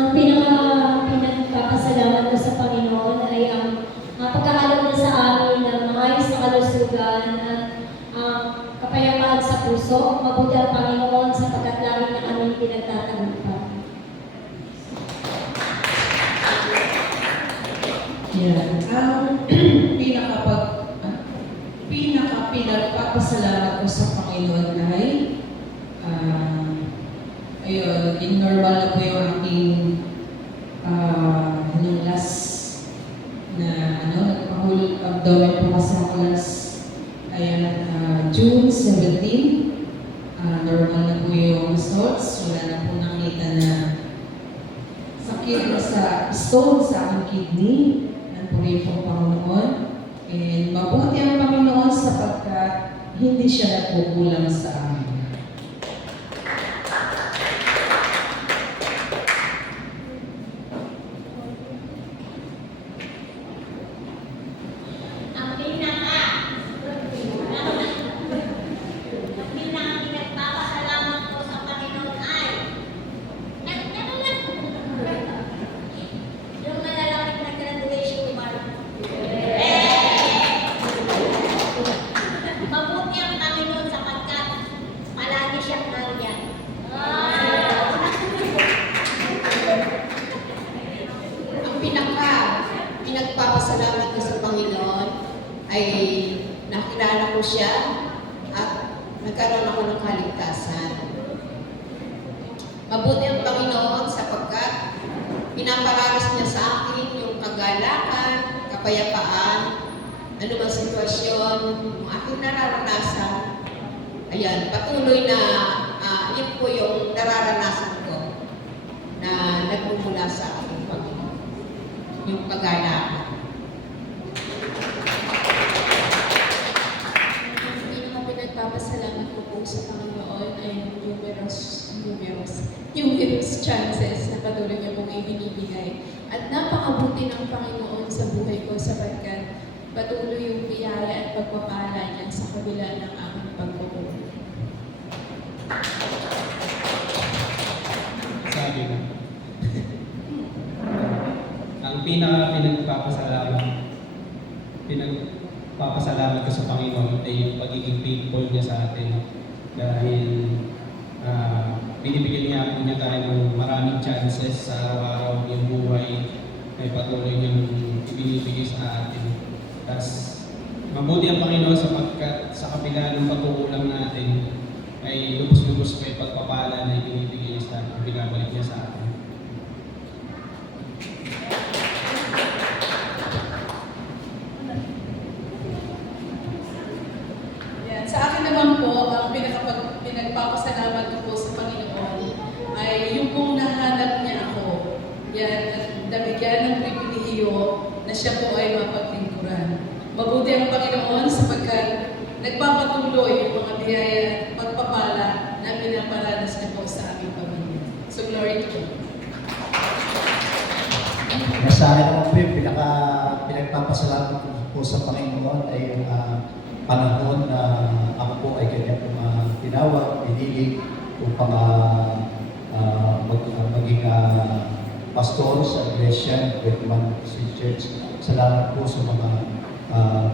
Ang pinagpapasalamat ko sa Panginoon ay ang pagkaalok niya sa amin ng maayos na kalusugan at kapayapaan sa puso. Mabuti ang Panginoon sapagkat lagi na kami pinagtatagumpay. Yeah. Ang pinagpapasalamat ko sa Panginoon ay ayun, in normal na po yung aking nung last na nagpahulog abdomen po kasi ako last June 17. Normal na po yung results. Wala na po nakita na sakit sa stone sa aking kidney. Puri po Panginoon. And mabuti ang Panginoon sapagkat hindi siya nagkukulang sa amin. Ang pinagpapasalamat ko sa Panginoon ay yung malalapit na graduation ni Mark. Mabuti ang Panginoon sapagkat palagi siyang nariyan. Ang pinagpapasalamat ko sa Panginoon ay nakilala ko siya at nagkaroon ako ng kaligtasan. Mabuti ang Panginoon sapagkat pinaparanas niya sa akin yung kagalakan, kapayapaan, anumang sitwasyon, yung aking nararanasan. Ayan, patuloy na yun po yung nararanasan ko na nagmumula sa aking Panginoon. Yung kagalakan. Ang pinagpapasalamat ko po sa Panginoon ay numerous chances na patuloy niya pong ibinibigay. At napakabuti ng Panginoon sa buhay ko sapagkat patuloy yung biyaya at pagpapala niya sa kabila ng aking pagkukulang. Sabi ko. Ang pinagpapasalamat ko sa Panginoon ay yung pagiging faithful niya sa atin. Dahil binibigyan niya tayo ng maraming chances sa araw-araw yung buhay ay patuloy niyang ibinibigay sa atin. Tapos mabuti ang Panginoon sapagkat sa kabila ng pagkukulang natin ay lubos-lubos pa yung pagpapala na ibinibigay niya sa atin, binabalik niya sa atin. Yan. Sa akin naman po, ang pinagpapasalamat ko po sa Panginoon ay yung kung nahanap niya ako. Yan, at nabigyan ng pribilehiyo na siya po ay mapaglingkuran. Mabuti ang Panginoon sapagkat nagpapatuloy yung mga biyaya at pagpapala na pinaparanas niya po sa aming pamilya. So glory to God. sa akin naman po yung pinagpapasalamat ko po sa Panginoon ay yung panahon na ako po ay kanya po tinawag, pinilig upang maging pastor sa Iglesia, Beckman Church. Salamat po sa mga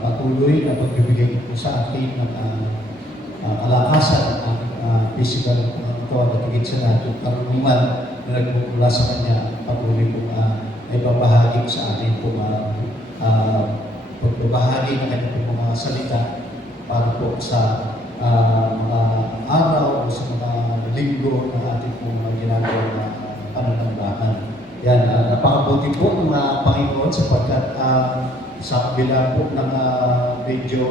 patuloy na pagbibigay po sa akin ng kalakasan ng aking physical katawan at higit sa lahat yung karunungan na nagmumula sa kanya patuloy po ay babahagi sa atin po pagbabahagi ng kanyang po mga salita para po sa mga araw o sa mga linggo na ating po mga ginagawa na pananambahan. Yan, napakabuti po ng Panginoon sapagkat sa kabila po ng medyo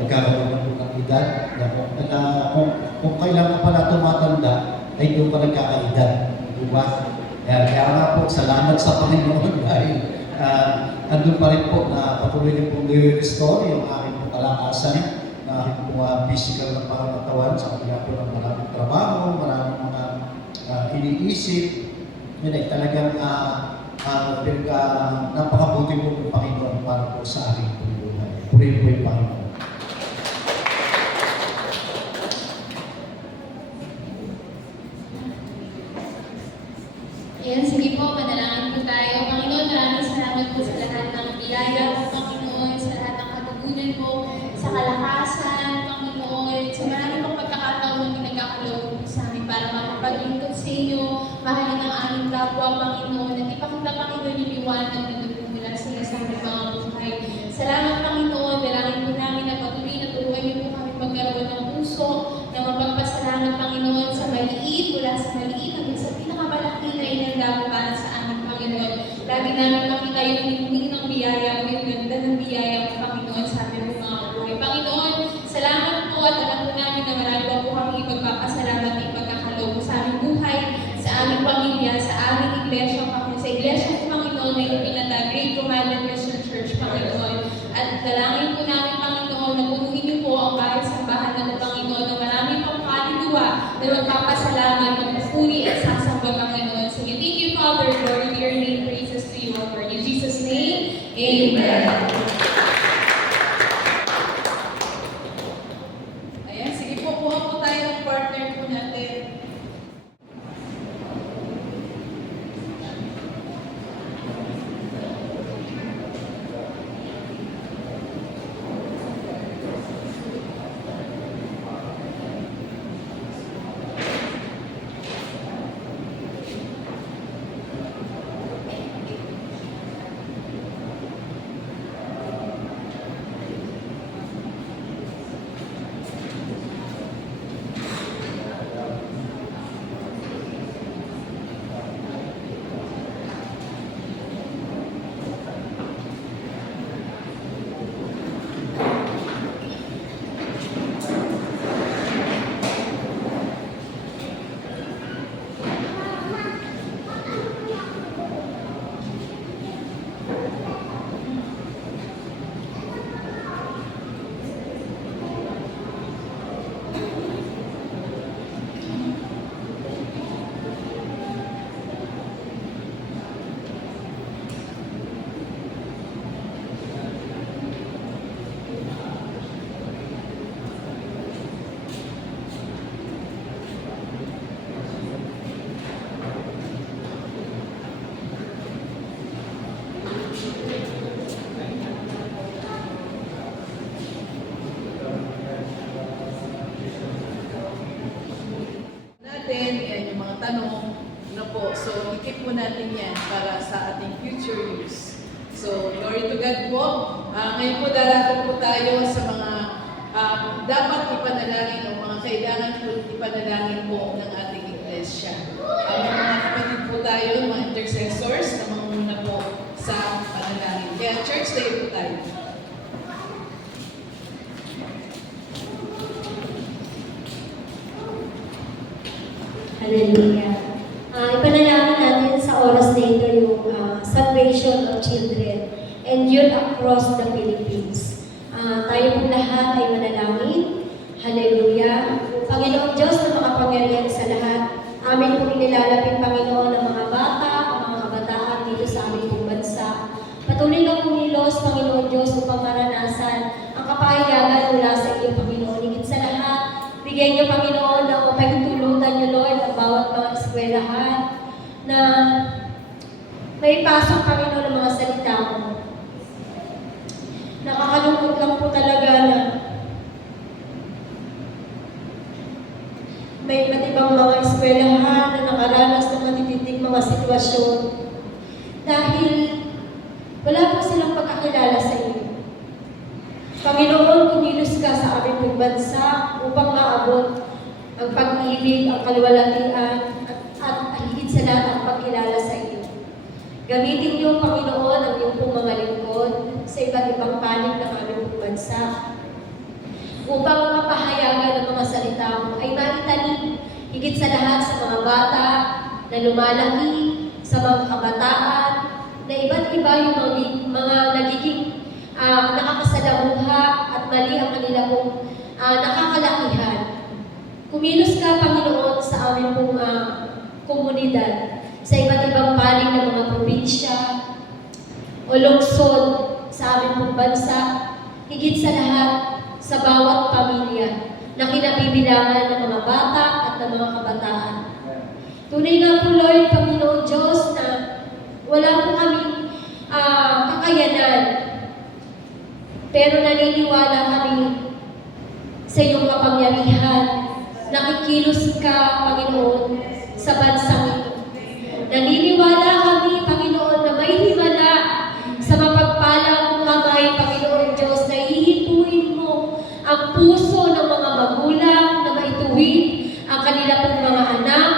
nagkakaroon na po ng edad na kung kailan ka pala tumatanda ay doon ka nagkakaedad. Diba? Kaya nga po, salamat sa Panginoon dahil andun pa rin po na patuloy rin po nire-restore yung aking kalakasan na aking po physical na pangatawan sa kabila po ng maraming trabaho, maraming mga iniisip. Yun ay talagang napakabuti po ng Panginoon para po sa aking buhay. Purihin po yung Panginoon. Ayan, sige po, manalangin po tayo. Panginoon, maraming salamat po sa lahat ng biyaya po, Panginoon, sa lahat ng katugunan po, sa kalakasan, Panginoon, sa maraming pong pagkakataon na pinagkakaloob po sa amin para makapaglingkod sa inyo, mahalin ang aming kapwa, Panginoon, at ipakita, Panginoon, yung liwanag na nagmumula sa iyo sa aming mga buhay. Salamat, Panginoon, dalangin po namin na patuloy na turuan niyo po kami magkaroon ng puso na mapagpasalamat, Panginoon, sa maliit, mula sa maliit, hanggang sa pinakamalaki na inandaw para sa aming Panginoon. Lagi namin makita yung hindi ng biyaya mo, yung ganda ng biyaya mo, Panginoon, sa aming mga buhay. Panginoon, salamat po at alam po namin na marami po kami ipagpapasalamat at ipagkakaloob sa aming buhay, sa aming pamilya, sa aming iglesia, Panginoon. Sa iglesia po, Panginoon, na yung pinata Great Commandment Christian Church, Panginoon. At dalangin po namin, Panginoon, na punuin niyo po ang bahay sa bahan ng Panginoon na marami pang kaluluwa na magpapasalamat, magpupuri at sasamba, Panginoon. Sige, thank you, Father, Lord, your name praises to you, Lord. In Jesus' name, Amen. Ayan, sige po, kuha po tayo ng partner po natin. Natin, yan yung mga tanong na po. So, ikip po natin yan para sa ating future use. So, glory to God po. Ngayon po darating po tayo sa mga dapat ipanalangin o mga kailangan po ipanalangin po ng ating iglesia. Mga kapatid po tayo, mga intercessors na manguna po sa panalangin. Kaya church tayo po tayo. Hallelujah. Ipanalangin natin sa oras na ito yung salvation of children and youth across the Philippines. Tayo po lahat ay manalangin. Hallelujah. Panginoong Diyos na makapangyarihan sa lahat, amin po inilalapit, Panginoon, ang mga bata, ang Patuloy kang kumilos, Panginoon Diyos, upang maranasan ang kapahayagan mula sa iyo, Panginoon. Higit sa lahat, bigyan niyo, Panginoon, ang pagtutulutan niyo, Lord, ang bawat mga eskwelahan na may pasok, Panginoon, ng mga salita mo. Nakakalungkot lang po talaga na may iba't ibang mga eskwelahan na nakaranas ng matitinding mga sitwasyon dahil wala po silang pagkakilala sa iyo. Panginoon, kumilos ka sa aming pong bansa upang maabot ang pag-ibig, ang kaluwalhatian, at higit sa lahat ang pagkilala sa iyo. Gamitin niyo, Panginoon, ang iyong pong mga lingkod sa iba't ibang panig ng aming pong bansa upang mapahayagan ng mga salita mo ay maitanim higit sa lahat sa mga bata na lumalaki, sa mga kabataan, na iba't iba yung mga nagiging nakakasalamuha at mali ang kanila pong nakakalakihan. Kumilos ka, Panginoon, sa aming pong komunidad, sa iba't ibang panig ng mga probinsya o lungsod sa aming pong bansa, higit sa lahat sa bawat pamilya na kinabibilangan ng mga bata at ng mga kabataan. Tunay nga po, Lord, Panginoon Diyos, na wala po kaming kakayanan, pero naniniwala kami sa iyong kapangyarihan. Nakikilos ka, Panginoon, sa bansang ito. Naniniwala kami, Panginoon, na may himala sa mapagpalang kamay, Panginoon Diyos, na ihipuin mo ang puso ng mga magulang na maituwid ang kanila pong mga anak,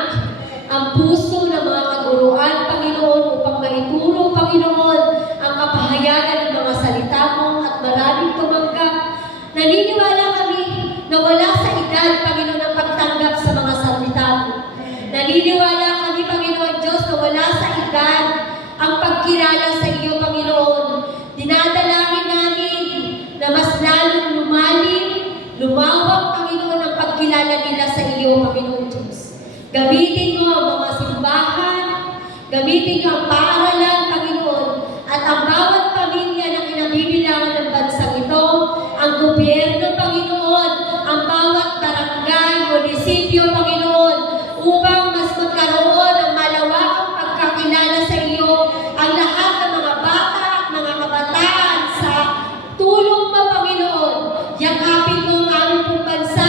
ang puso ng mga kaguruan, Panginoon, upang maituro, Panginoon, ang kapahayagan ng mga salita mo at maraming tumanggap. Naniniwala kami na wala sa edad, Panginoon, ang pagtanggap sa mga salita mo. Naniniwala kami, Panginoon Diyos, na wala sa edad ang pagkilala sa iyo, Panginoon. Dinadalangin namin na mas lalong lumalim, lumawak, Panginoon, ang pagkilala nila sa iyo, Panginoon Diyos. Gamitin mo ang mga simbahan, gamitin mo ang paaralan, Panginoon, at ang bawat pamilya na kinabibilangan ng bansang ito, ang gobyerno, Panginoon, ang bawat barangay, munisipyo, Panginoon, upang mas magkaroon ng malawakang pagkakilala sa iyo ang lahat ng mga bata at mga kabataan sa tulong mo, Panginoon. Yakapin mo ang aming pong bansa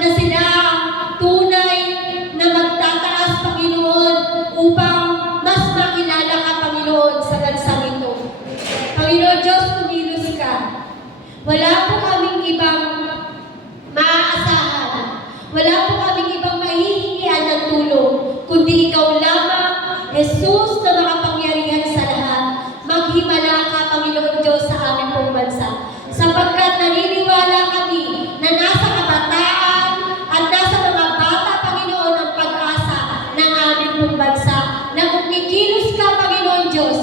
na sila ang tunay na magtataas, Panginoon, upang mas makilala ka, Panginoon, sa bansang ito. Panginoon Diyos, kumilos ka. Wala po kaming ibang maaasahan. Wala po kaming ibang mahihingian ng tulong, kundi ikaw lamang, Jesus na makapangyarihan sa lahat. Maghimala ka, Panginoon Diyos, sa aming pong bansa. Sapagkat naniniwala kami na nasa kabataan at nasa mga bata, Panginoon, ang pag-asa ng aming pong bansa. Na kung kikilos ka, Panginoon Diyos,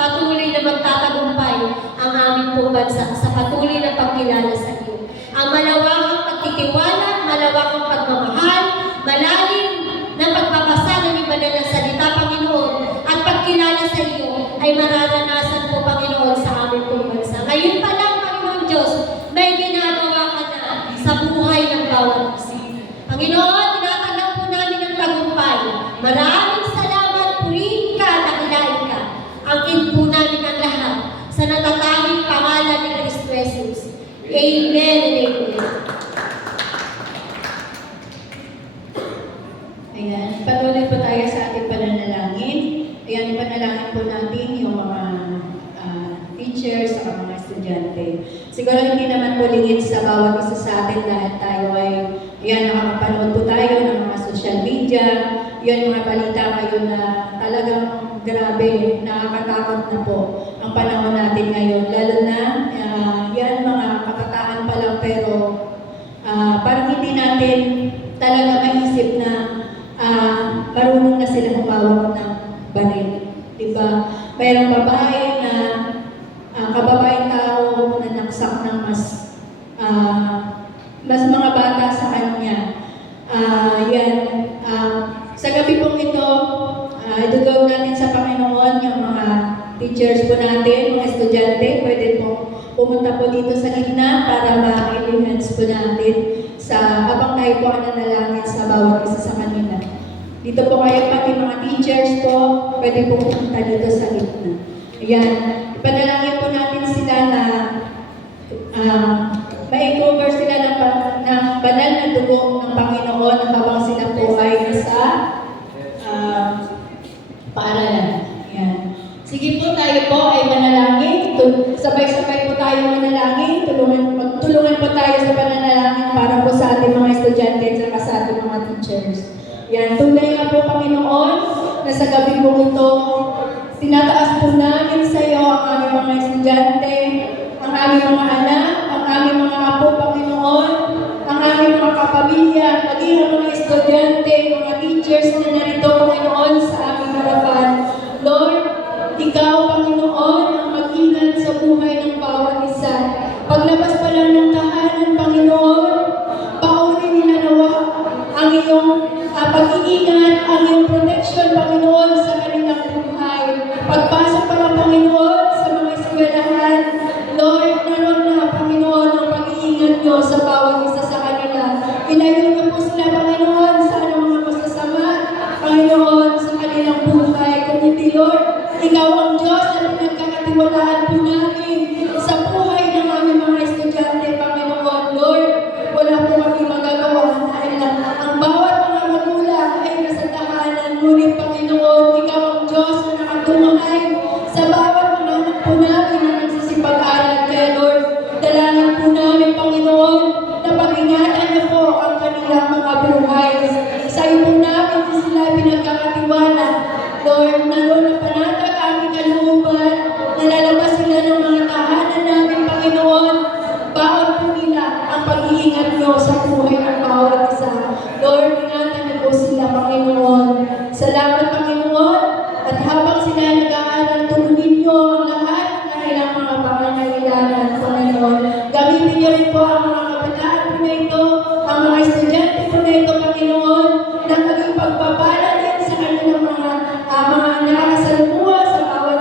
patuloy na magtatagumpay ang aming pong bansa sa patuloy na pagkilala sa iyo. Ang malawakang pagtitiwala, malawakang pagmamahal, malalim na pagbabasa ng ibanal na salita, Panginoon, at pagkilala sa iyo ay mararanasan po, Panginoon, sa aming pong bansa. Ngayon pa lang, Panginoon Diyos, may ginagawa ka na sa buhay ng bawat isa. Panginoon, tinatanggap po namin ang tagumpay. Maraming salamat, purihin ka, dakilain ka. Angkin po namin ang lahat sa natatanging pangalan ni Cristo Jesus. Amen and amen. Ayan, patuloy po tayo sa ating pananalangin. Ayan, ipanalangin po natin yung mga teachers at mga estudyante. Siguro hindi naman po lingid sa bawat isa sa atin dahil tayo ay nakakapanood po tayo ng mga social media. Yun, mga balita ngayon na talagang grabe, nakakatakot na po ang panahon natin ngayon. Lalo na, yan mga kabataan pa lang pero parang hindi natin talaga maisip na marunong na sila humawak ng baril. Diba? Mayroong babae na kababaeng tao na naksak ng mas mga bata sa kanya. Sa gabi pong ito, idugawin natin sa Panginoon yung mga teachers po natin, mga estudyante, pwede po pumunta po dito sa gitna para ma-enhance po natin sa habang tayo po ang nanalangin sa bawat isa sa kanila. Dito po kayo, pati mga teachers po, pwede po pumunta dito sa gitna. Ayan, ipanalangin po natin sila na ma-cover sila ng banal na dugo ng Panginoon habang sila po ay nasa paaralan. Ayan. Sige po, tayo po ay manalangin. Sabay-sabay po tayo manalangin. Tulungan po tayo sa pananalangin para po sa ating mga estudyante at sa ating mga teachers. Yan, tunay nga po Panginoon na sa gabi po ito, tinataas po namin sa iyo ang aming mga estudyante, ang aming mga anak, ang aming mga apo, Panginoon, ang aming mga kapamilya, maging ang mga estudyante, mga teachers na narito, Panginoon, sa aming harapan. Lord, Ikaw, Panginoon, ang mag-ingat sa buhay ng bawat isa. Paglabas pa lang ng tahanan, Panginoon, paunin nila nawa ang iyong pag-iingat, ang iyong protection, Panginoon, sa kanilang buhay. Pagpasok pa lang, Panginoon, sa mga eskwelahan, Lord, naroon na, Panginoon, ang pag-iingat niyo sa bawat isa sa kanila. Ilayo niyo po sila, Panginoon, sa anong mga masasama, Panginoon, sa kanilang buhay. Kung hindi, Lord, Ikaw ang Diyos na pinagkakatiwalaan po namin sa buhay ng aming mga estudyante, Panginoon. Lord, wala po kami magagawa dahil ang bawat mga magulang ay nasa tahanan. Ngunit, Panginoon, Ikaw ang Diyos na nakatumahay sa bawat mga anak po namin na nagsisipag-aral. Kaya, Lord, dalangin po namin, Panginoon, na pag-ingatan niyo po ang kanilang mga buhay. Sa iyo po namin sila pinagkakatiwala. Lord, naroon na panatag aming kalooban, nalalabas sila ng mga tahanan namin, Panginoon. Baon po nila ang pag-iingat niyo sa buhay ng bawat isa. Lord, ingatan niyo po sila, Panginoon. Salamat, Panginoon. At habang sila nag-aaral, tugunin niyo ang lahat ng kanilang mga pangangailangan, Panginoon. Gamitin niyo rin po ang mga kabataan po na ito, ang mga estudyante po na ito, Panginoon, na maging pagpapala din sa kanilang mga nakakasalumuha sa bawat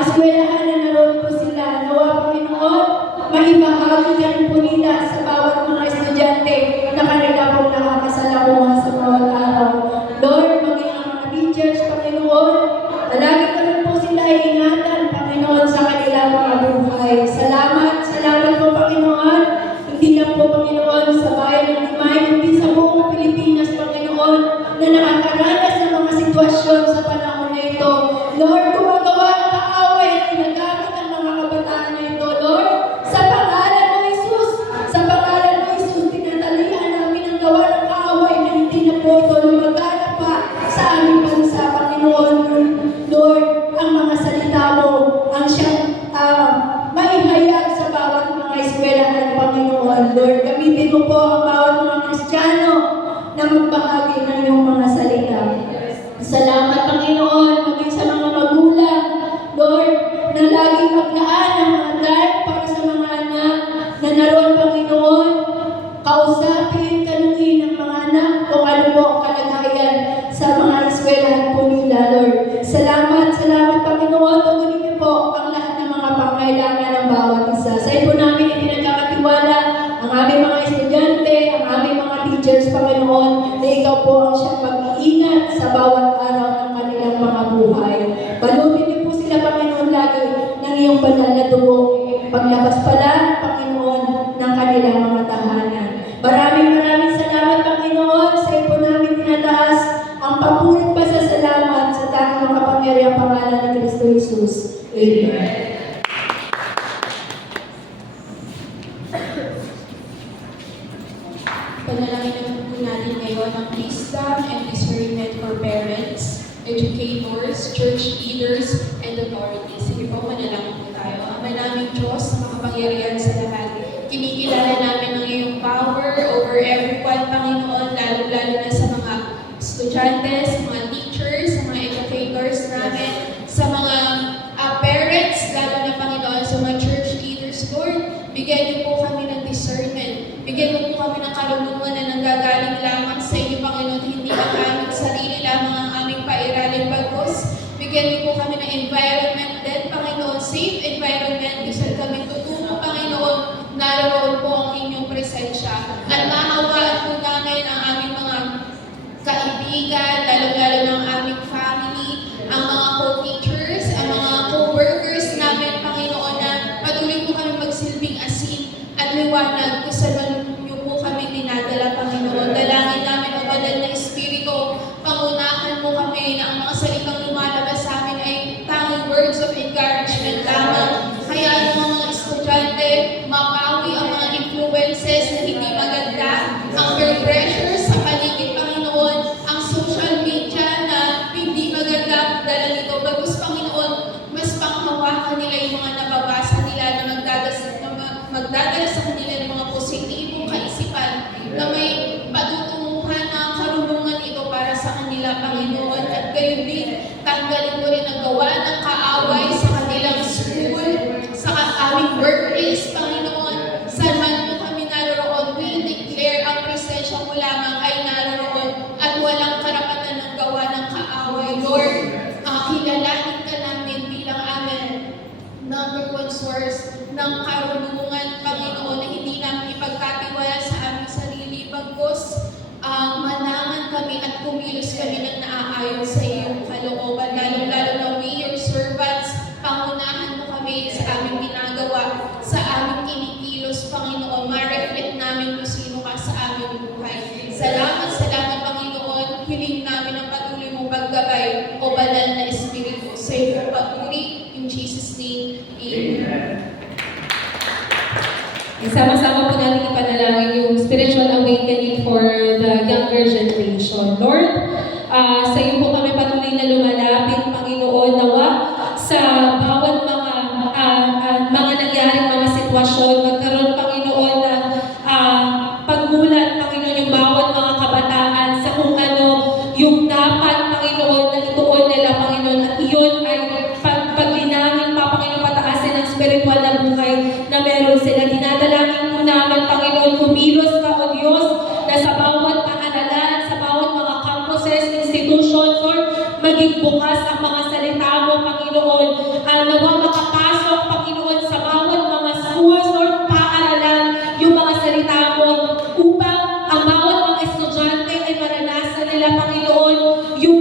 eskwelahan na naroon po sila. Nawa, Panginoon, maibahagi ka rin po nila sa bawat mga estudyante na kanila pong nakakasalamuha sa bawat araw. Lord, maging ang mga teachers, Panginoon, lagi ka rin po sila ingatan, Panginoon, sa kanilang mga buhay. Salamat po, Panginoon. Hindi lang po, Panginoon, sa bayan ng Limay, hindi sa buong Pilipinas, Panginoon, na nakakaranas ng mga sitwasyon sa panahon na ito. Lord, gumagawa ang kaaway at ginagamit ang mga kabataan na ito. Lord, sa pangalan mo, Jesus, tinatalian namin ang gawa ng kaaway na hindi na po ito lumagana pa sa aming bansa, Panginoon. Lord, ang mga salita mo, ang siyang maihayag sa bawat mga eskwelahan, Panginoon. Lord, gamitin mo po ang bawat mga Kristiyano na magbahagi ng iyong mga salita. Salamat, Panginoon, maging sa mga magulang, Lord, na laging maglaan ng mga dahil para sa mga anak na naroon, Panginoon, kausapin, tanungin ng mga anak kung ano po ang kalagayan sa mga eskwelahan po nila, Lord. Salamat, Panginoon, tugunin niyo po ang lahat ng mga pangailangan ng bawat isa. Sa iyo po namin ipinagkakatiwala ang aming mga estudyante, ang aming mga teachers, Panginoon, na ikaw po ang siyang mag-iingat sa bawat araw ng kanilang mga buhay. Balutin niyo po sila, Panginoon, lagi ng iyong banal na dugo. Paglabas pala, Panginoon, ng kanilang mga tahanan. Maraming salamat, Panginoon. Sa iyo po namin tinataas ang papulit pa sa salamat sa tanging makapangyarihang pangalan ni Kristo Jesus. Amen. Panalangin po natin ngayon ang wisdom and discernment for parents, educators, church leaders, and authorities. Sige po, manalangin po tayo. Ama naming Diyos na makapangyarihan sa lahat. Kinikilala namin ang iyong power over everyone, Panginoon, lalo-lalo na sa mga estudyante, sa mga teachers, sa mga educators namin, sa mga parents, lalo na, Panginoon, sa mga church leaders, Lord. Bigyan niyo po kami ng discernment. Bigyan mo po kami ng karunungan na nanggagaling lamang sa iyo, Panginoon, hindi ang aming sarili lamang ang aming pairalin bagkus. Bigyan niyo po kami ng environment din, liwanag kung saan niyo po kami dinadala, Panginoon. Dalangin namin ang banal na Espiritu, pangunahan mo kami na ang mga salitang lumalabas sa amin ay tanging words of encouragement lamang. Kaya ang mga estudyante, mapawi ang mga influences na hindi maganda, ang peer pressure sa paligid, Panginoon, ang social media na hindi maganda dala nito. Bagkus, Panginoon, mas panghawakan nila yung mga nababasa nila na magdadala sa kanila ng mga positibong kaisipan na may patutunguhan ng karunungan ito para sa kanila, Panginoon. At gayon din, tanggalin mo rin ang gawa ng kaaway sa kanilang school, sa aming workplace, Panginoon. Saan man po kami naroon, we declare ang presensya mo lamang ay naroon at walang karapatan ng gawa ng kaaway. Lord, kilalanin ka namin bilang amin number one source ng karunungan, Panginoon, na hindi namin ipagkatiwala sa aming sarili. Bagkus, manangan kami at kumilos kami ng naaayon sa iyong kalooban. Lalo-lalo na we, your servants, pangunahan mo kami sa aming ginagawa, sa aming kinikilos, Panginoon. Ma-reflect namin kung sino ka sa aming buhay. Salamat, Panginoon. Hiling namin ang patuloy mong paggabay o banal na Espiritu sa iyong pagpuri. In Jesus' name, Amen. Isama-sama po natin ipanalangin yung spiritual awakening for the younger generation. Lord, sa iyo po kami patuloy na lumalapit, Panginoon, nawa sa bawat mga nangyaring mga sitwasyon, magkaroon, Panginoon, ng pagmulat, Panginoon, yung bawat mga kabataan sa kung ano yung dapat, Panginoon, na ituon nila, Panginoon, at iyon ay paglinangin pa, Panginoon, pataasin ang spiritual na buhay na meron sila. Dinadalangin mo naman, Panginoon, kumilos ka, O Diyos, na sa bawat paaralan, sa bawat mga campuses, institutions, Lord, maging bukas ang mga salita mo, Panginoon. Nawa makapasok, Panginoon, sa bawat mga schools, Lord, paaralan, yung mga salita mo, upang ang bawat mga estudyante ay maranasan nila, Panginoon, yung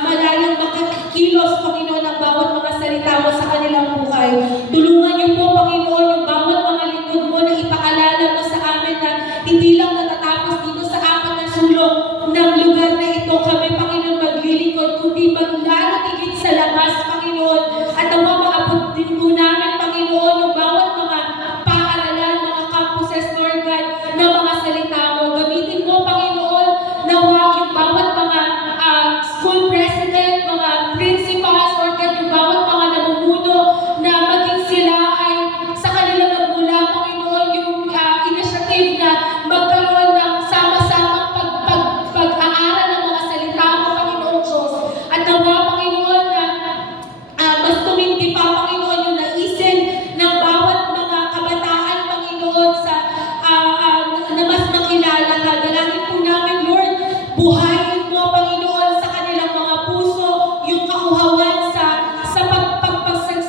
malayang makikilos, Panginoon, ang bawat mga salita mo sa kanilang buhay. Tulungan niyo po, Panginoon, yung bawat mga lingkod mo na ipaalala mo sa amin na hindi lang natatapos dito sa apat na sulok ng lugar na ito kami, Panginoon, maglilingkod, kundi maglalo tigit sa labas, Panginoon, at nawa maabot din po namin, Panginoon, yung bawat mga paaralan, mga campuses, Lord God, na mga salita mo. Gamitin mo, Panginoon, nawa yung bawat mga school president, mga principals, Lord God, yung bawat mga namumuno na maging sila ay sa kanilang magmula, Panginoon, yung initiative na magkaroon ng sama-samang pag-aaral ng mga salita mo, Panginoon Diyos. At nawa, Panginoon, na mas tumindi pa, Panginoon, yung naisin ng bawat mga kabataan, Panginoon, na mas makilala ka. Dalangin po namin, Lord, buhayin mo, Panginoon, sa kanilang mga puso, yung kauhawan sa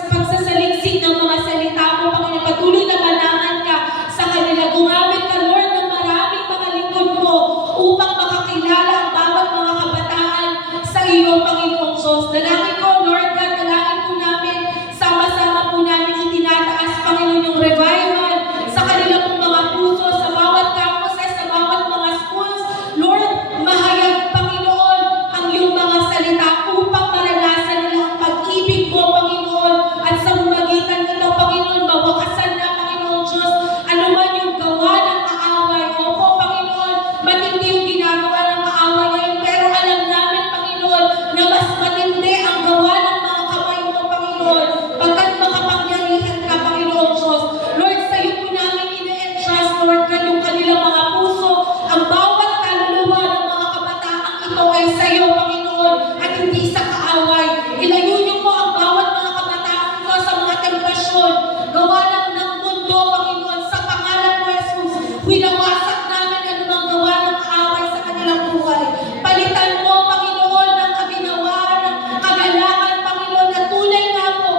pagsasaliksik ng mga salita mo, Panginoon. Patuloy na manahan ka sa kanila. Gumamit ka, Lord, ng maraming mga lingkod mo upang makakilala ang bawat mga kabataan sa iyo, Panginoong Diyos. Dalangin ko, Lord God, dalangin po namin, sama-sama po namin itinataas, Panginoon, yung revival sa kanilang mga puso, sa bawat campuses, sa bawat mga schools. Lord, mahayag, Panginoon, ang iyong mga salita upang maranasan nila ang pag-ibig mo, Panginoon, at sa magitan nito, Panginoon, mawakasan na, Panginoon Diyos, anuman yung gawa ng kaaway. Opo, Panginoon, matindi yung ginagawa ng kaaway ngayon, pero alam namin, Panginoon, na mas matindi ang gawa ng mga kamay mo, Panginoon, pagkat makapangyarihan ka, Panginoon Diyos. Lord, sa iyo po namin ine-entrust, Lord God, yung kanilang mga puso, ang bawat kaluluwa ng mga kabataang ito ay sa iyo, Panginoon, at hindi sa kaaway. Ilayo niyo po ang bawat mga kabataang ito sa mga temptasyon, gawa lang ng mundo, Panginoon, sa pangalan mo, Jesus. Winawasak namin anumang gawa ng kaaway sa kanilang buhay. Palitan mo, Panginoon, ng kabinawaan, ng kagalakan, Panginoon, na tunay nga po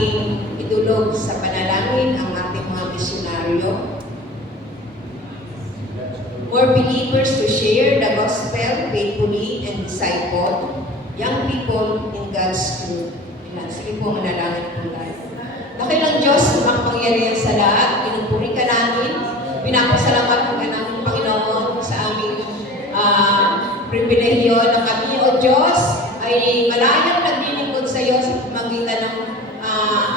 nating idulog sa panalangin ang ating mga misyonaryo. For believers to share the gospel faithfully and disciple young people in God's truth. Sige po, manalangin po tayo. Dakilang Diyos, makapangyarihan sa lahat, pinupuri ka namin, pinapasalamat ka namin, Panginoon, sa aming pribilehyo na kami, O Diyos, ay malayang naglilingkod sa iyo sa pamagitan ng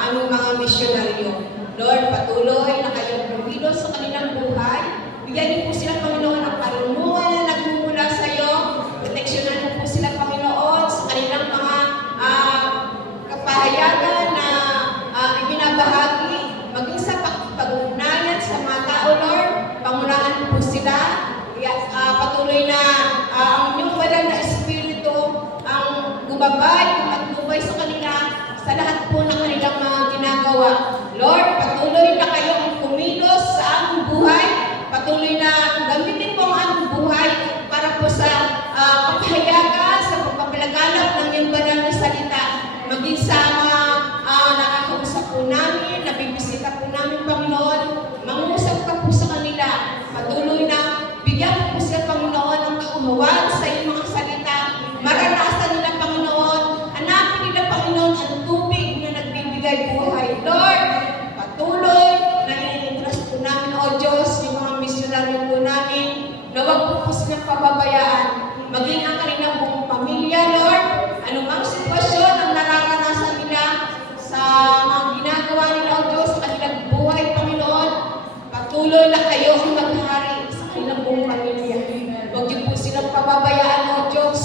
aming mga misyonaryo. Lord, patuloy na kayong pumilos sa kanilang buhay. Bigyan niyo po sila, Panginoon, ng karunungan na nagmumula sa iyo. Proteksyonan niyo po sila, Panginoon, sa kanilang mga kapahayagan na ibinabahagi. Maging sa pag-ugnayan sa mga tao, Lord, pangunahan niyo po sila. Patuloy na ang inyong banal na espiritu ang gumabay, gumagubay sa kanila sa lahat po ng kanilang mga ginagawa. Lord, patuloy na kayong kumilos sa aming buhay. Patuloy na gamitin po ang aming buhay para po sa kapahayagan, sa pagpapalaganap ng iyong banal na salita. Maging sa mga nakakausap po namin, nabibisita po namin, Panginoon, mangusap ka po sa kanila. Patuloy na bigyan po sila, Panginoon, ng kaunawan sa iyong mga salita. Maranasan nila, Panginoon. Hanapin nila, Panginoon, ang tubig na nagbibigay buhay. Lord, patuloy na i-entrust po namin, O Diyos, yung mga misyonaryo po namin, na huwag po silang pababayaan. Maging ang kanilang buong pamilya, Lord. Anumang sitwasyon ang nararanasan nila sa mga ginagawa nila, O Diyos, sa kanilang buhay, Panginoon, patuloy na kayo ang maghari sa kanilang buong pamilya. Huwag niyo po silang pababayaan, O Diyos.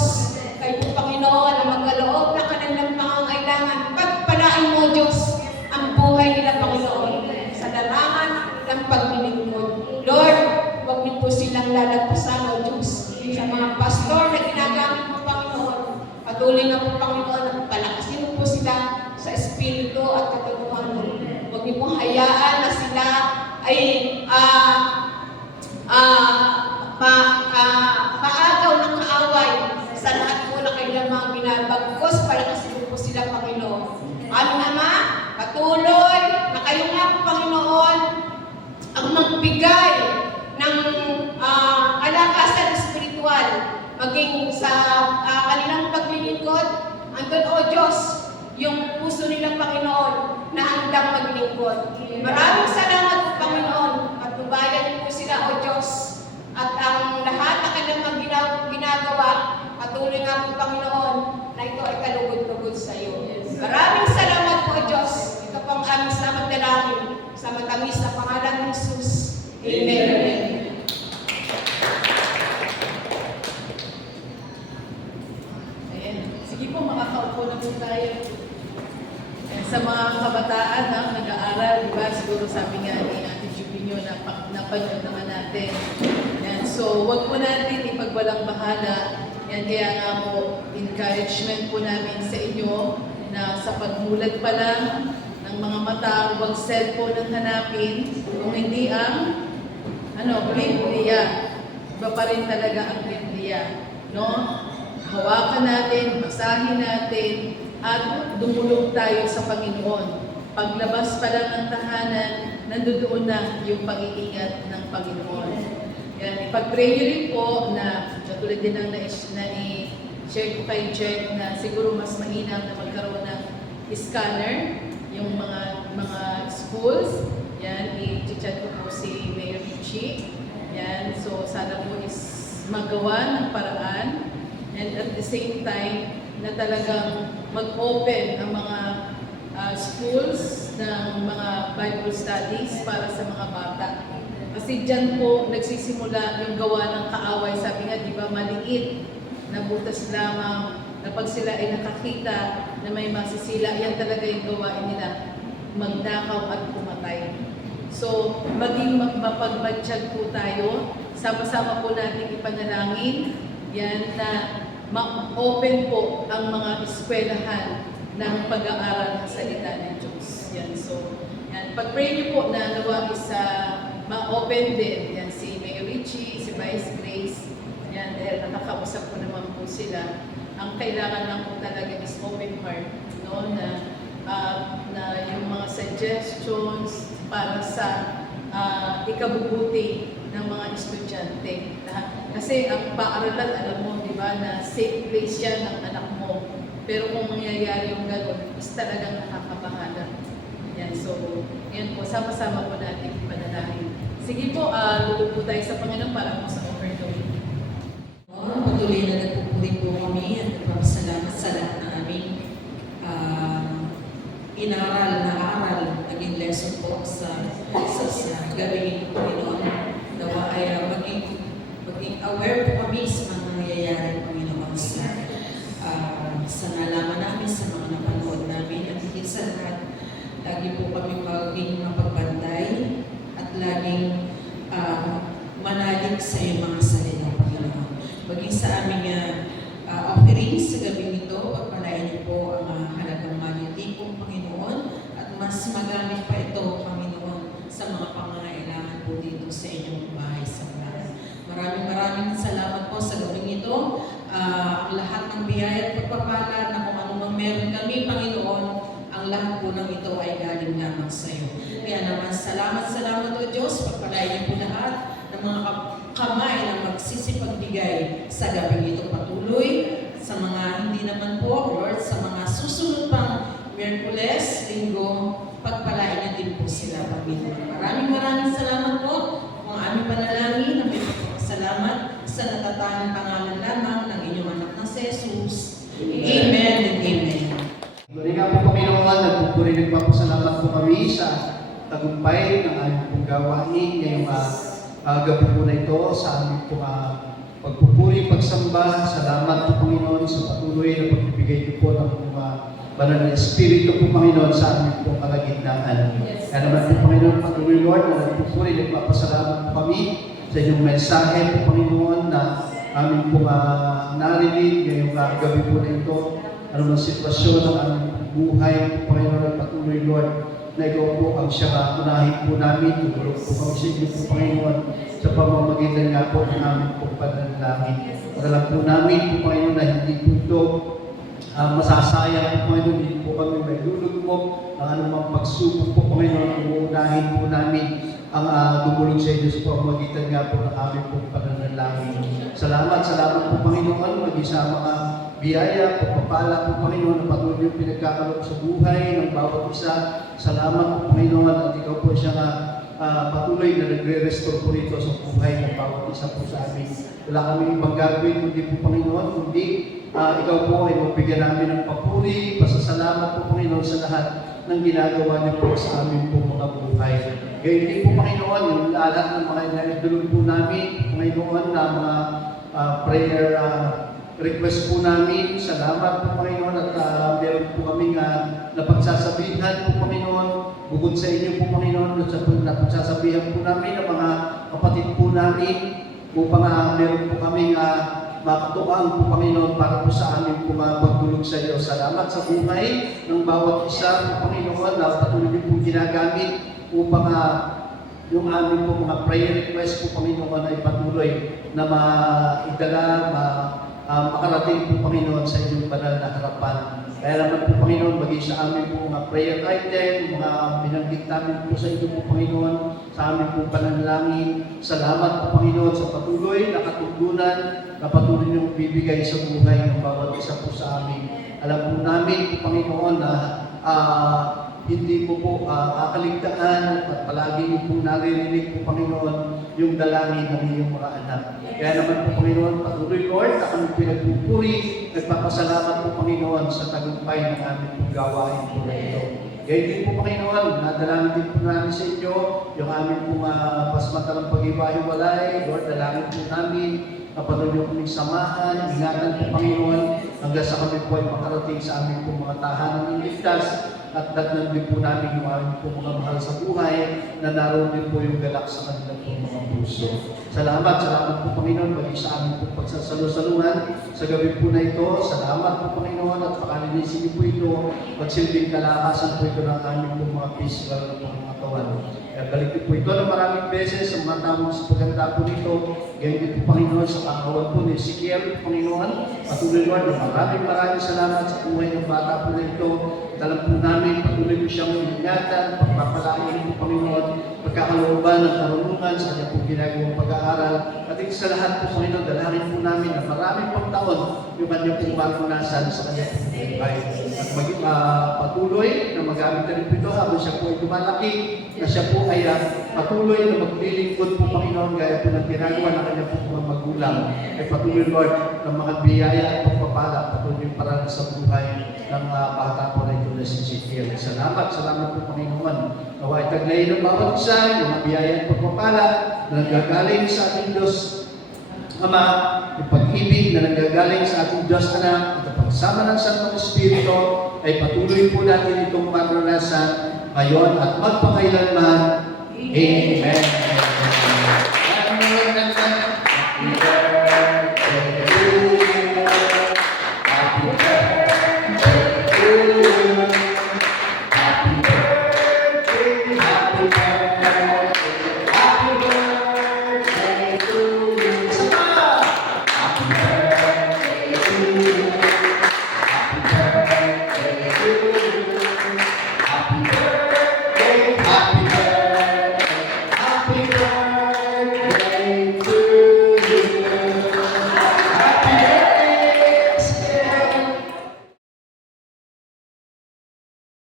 Kayo po, Panginoon, ang magkaloob na kanilang pangangailangan. Pagpalaan mo, O Diyos, ang buhay nila, Panginoon, sa larangan ng paglilingkod. Lord, huwag niyo po silang lalagpasan, O Diyos, sa mga pastor na ginagamit mo, Panginoon. Patuloy na po, Panginoon, ang palakasin mo po sila sa espiritu at katotohanan. Huwag niyo po hayaan na sila ay paagaw ng kaaway sa lahat po na kanilang mga ginabagkos para kasi po sila, Panginoon. Aming Ama, patuloy na kayo nga po, Panginoon, ang magbigay ng kalakasan espiritual maging sa kanilang paglilingkod. Andun, O Diyos, yung puso nila, Panginoon, na handang maglingkod. Maraming salamat po, Panginoon. Patnubayan niyo po sila, O Diyos. At ang lahat na kanilang ginagawa, patuloy nga po, Panginoon, na ito ay kalugod-lugod sa iyo. Maraming salamat po, O Diyos. Ito po ang aming salamat dalangin sa matamis na pangalan ng Jesus. Amen. Amen. Ayan. Sige po, makakaupo na po tayo. Sa mga kabataan na nag-aaral, di ba, siguro sabi nga ni Ate Jupinyo na napanood naman natin. Yan. So, wag po natin ipagwalang bahala. Yan, kaya nga po, encouragement po namin sa inyo na sa pagmulat pa lang ng mga mata, huwag cellphone ang hanapin. Kung hindi ang Biblia. Iba pa rin talaga ang Biblia. No? Hawakan natin, basahin natin, at dumulog tayo sa Panginoon. Paglabas pa lang ng tahanan, nandoon na yung pag-iingat ng Panginoon. Yan, ipag-pray nyo rin po na katulad din ang na-share ko kay Jack na siguro mas mainam na magkaroon ng scanner yung mga schools. Yan, i-chat ko po si Mayor Richie. Yan, so sana po is magawa ng paraan. And at the same time, na talagang mag-open ang mga schools ng mga Bible studies para sa mga bata. Kasi dyan po nagsisimula yung gawa ng kaaway. Sabi nga, di ba, maliit na butas lamang na pag sila ay nakakita na may masisila, yan talaga yung gawain nila, magnakaw at pumatay. So, maging mapagmatsyag po tayo, sama-sama po natin ipanalangin, yan na ma-open po ang mga eskwelahan ng pag-aaral ng salita ng Diyos. Yan, so, yan. Pag-pray niyo po na nawa isa ma-open din. Yan, si Mayor Richie, si Vice Grace, yan, dahil nakakausap ko naman po sila. Ang kailangan lang po talaga is open heart, no, na yung suggestions para sa ikabubuti ng mga estudyante. Kasi ang paaralan, alam mo, di ba, na safe place yan ng anak mo. Pero kung mangyayari yung gano'n, is talagang nakakabahala. Yan, so, yan po, sama-sama po natin panalangin. Sige po, lulog po tayo sa Panginoon para po sa overflowing. Patuloy na nagpupuri po kami at nagpapasalamat sa lahat na aming inaral na aral, naging lesson po sa gabi ng Panginoon. Nawa ay maging aware po kami sa mga nangyayari, Panginoon, sa nalaman namin, sa mga napanood namin, at higit sa lahat, lagi po kami maging mapagbantay at laging manalig sa iyong mga salita, Panginoon. Maging sa aming offerings sa gabi nito, pagpalain niyo po ang halagang malilipong, Panginoon, at mas magamit pa ito, Panginoon, sa mga pangangailangan po dito sa inyong bahay sa bahay. Maraming salamat po sa gabi nito. Ang lahat ng biyaya at pagpapala na kung ano mang meron kami, Panginoon, ang lahat po ng ito ay galing lamang sa iyo. Kaya naman, salamat o Diyos, pagpalain niyo po lahat ng mga kamay na magsisipagbigay sa gabi ito patuloy. Sa mga hindi naman po, Lord, sa mga susunod pang Miyerkules, Linggo, pagpalain niyo din po sila, Panginoon. Maraming salamat po kung aming panalangin na may pagpapasalamat sa natatanging pangalan lamang ng inyong anak na si Jesus. Amen and amen. Muli nga po Panginoon, nagpupuri nagpapasalamat po kami sa tagumpay ng aming pong gawain ngayong gabi po na ito sa aming pong pagpupuri, pagsamba. Salamat po Panginoon sa patuloy na pagbibigay niyo po ng mga banal na Espiritu po Panginoon sa aming pong kalagitnaan. Kaya naman po Panginoon, patuloy Lord, na nagpupuri nagpapasalamat po kami sa inyong mensahe po Panginoon na aming pong narinig ngayong gabi po na ito. Ano mang sitwasyon ng aming buhay po Panginoon, at patuloy Lord, na ikaw po ang siya unahin po namin. Tutulog po kami sa inyo po Panginoon sa pamamagitan nga po ng aming pong panalangin. Alam po namin po Panginoon na hindi po ito masasayang po Panginoon, hindi po kami may lulugmok ang anumang pagsubok po Panginoon. Uunahin po namin ang dumulog sa inyo sa pamamagitan nga po ng aming pong panalangin. Salamat po Panginoon, maging sa mga biyaya, pagpapala po Panginoon, na patuloy yung pinagkakaroon sa buhay ng bawat isa. Salamat po Panginoon, at ikaw po siya patuloy na nagre-restore po rito sa buhay ng bawat isa po sa amin. Wala kami ibang gagawin kundi po Panginoon, kundi ikaw po ay mabigyan namin ng papuri, pasasalamat po Panginoon sa lahat ng ginagawa niyo po sa amin po mga buhay. Gayun din po Panginoon, yung lahat ng mga inadulog po namin, Panginoon, na mga prayer request po namin. Salamat po Panginoon, at meron po kami napagsasabihan po Panginoon, bukod sa inyo po Panginoon, at sa napagsasabihan po namin ng mga kapatid po namin, upang meron po kami makatuang po Panginoon para po sa amin po pagtulog sa iyo. Salamat sa buhay ng bawat isa po Panginoon na patuloy niyo po ginagamit upang yung aming po mga prayer request po Panginoon ay patuloy na maidala, makarating po Panginoon sa inyong banal na harapan. Kaya naman po Panginoon, maging sa amin po mga prayer item, mga binanggit namin po sa inyo po Panginoon, sa amin po panalangin. Salamat po Panginoon sa patuloy na katungkulan na patuloy niyong bibigay sa buhay ng bawat isa po sa amin. Alam po namin po Panginoon na hindi mo po kakaligtaan at palagi niyo po naririnig po Panginoon yung dalangin ng iyong mga anak. Kaya naman po Panginoon, patuloy Lord, na kami pinagpupuri, nagpapasalamat po Panginoon sa tagumpay ng aming pong gawain po na ito. Gayun din po Panginoon, nadalangin din po namin sa inyo yung aming pong pasmatalang pag-iwahiwalay. Lord, dalangin po namin na patuloy kaming samahan, ingatan po Panginoon, hanggang sa kami po ay makarating sa aming pong mga tahanan ng ligtas. At datnan din po namin yung aming po mga mahal sa buhay na naroon din po yung galak sa kanilang po mga puso. Salamat po Panginoon, maging sa aming po pagsasalusaluhan sa gabi po na ito. Salamat po Panginoon, at pakalinisin niyo po ito, magsilbing kalakasan po ito ng aming po mga physical na mga katawan. Kaya balik niyo po ito na maraming beses sa mga tamang sa paganda po nito. Gayun din po Panginoon sa pangawan po ni Ezekiel, Panginoon. Patuloy Lord, maraming salamat sa buhay ng bata po na ito. Alam po namin, patuloy po siyang ingatan, pagpapalain po Panginoon, pagkakalooban ng karunungan sa kanya po ginagawang pag-aaral. At sa lahat po Panginoon, dalangin po namin na maraming pang taon yung kanyang pong maranasan sa kanya po buhay. At patuloy na magamit na rin po ito habang siya po ay lumalaki, na siya po ay patuloy na maglilingkod po Panginoon gaya po ng ginagawa ng kanyang po mga magulang. Ay patuloy Lord ng mga biyaya at pagpapala, patuloy para sa buhay ng bata po na ito na si Ezekiel. Salamat po Panginoon. Nawa itaglay ng bawat isa, yung mga biyaya at pagpapala na nanggagaling sa ating Diyos Ama, yung pag-ibig na nanggagaling sa ating Diyos Anak, at ang pagsama ng Santong Espiritu, ay patuloy po natin itong maranasan ngayon at magpakailanman. Amen.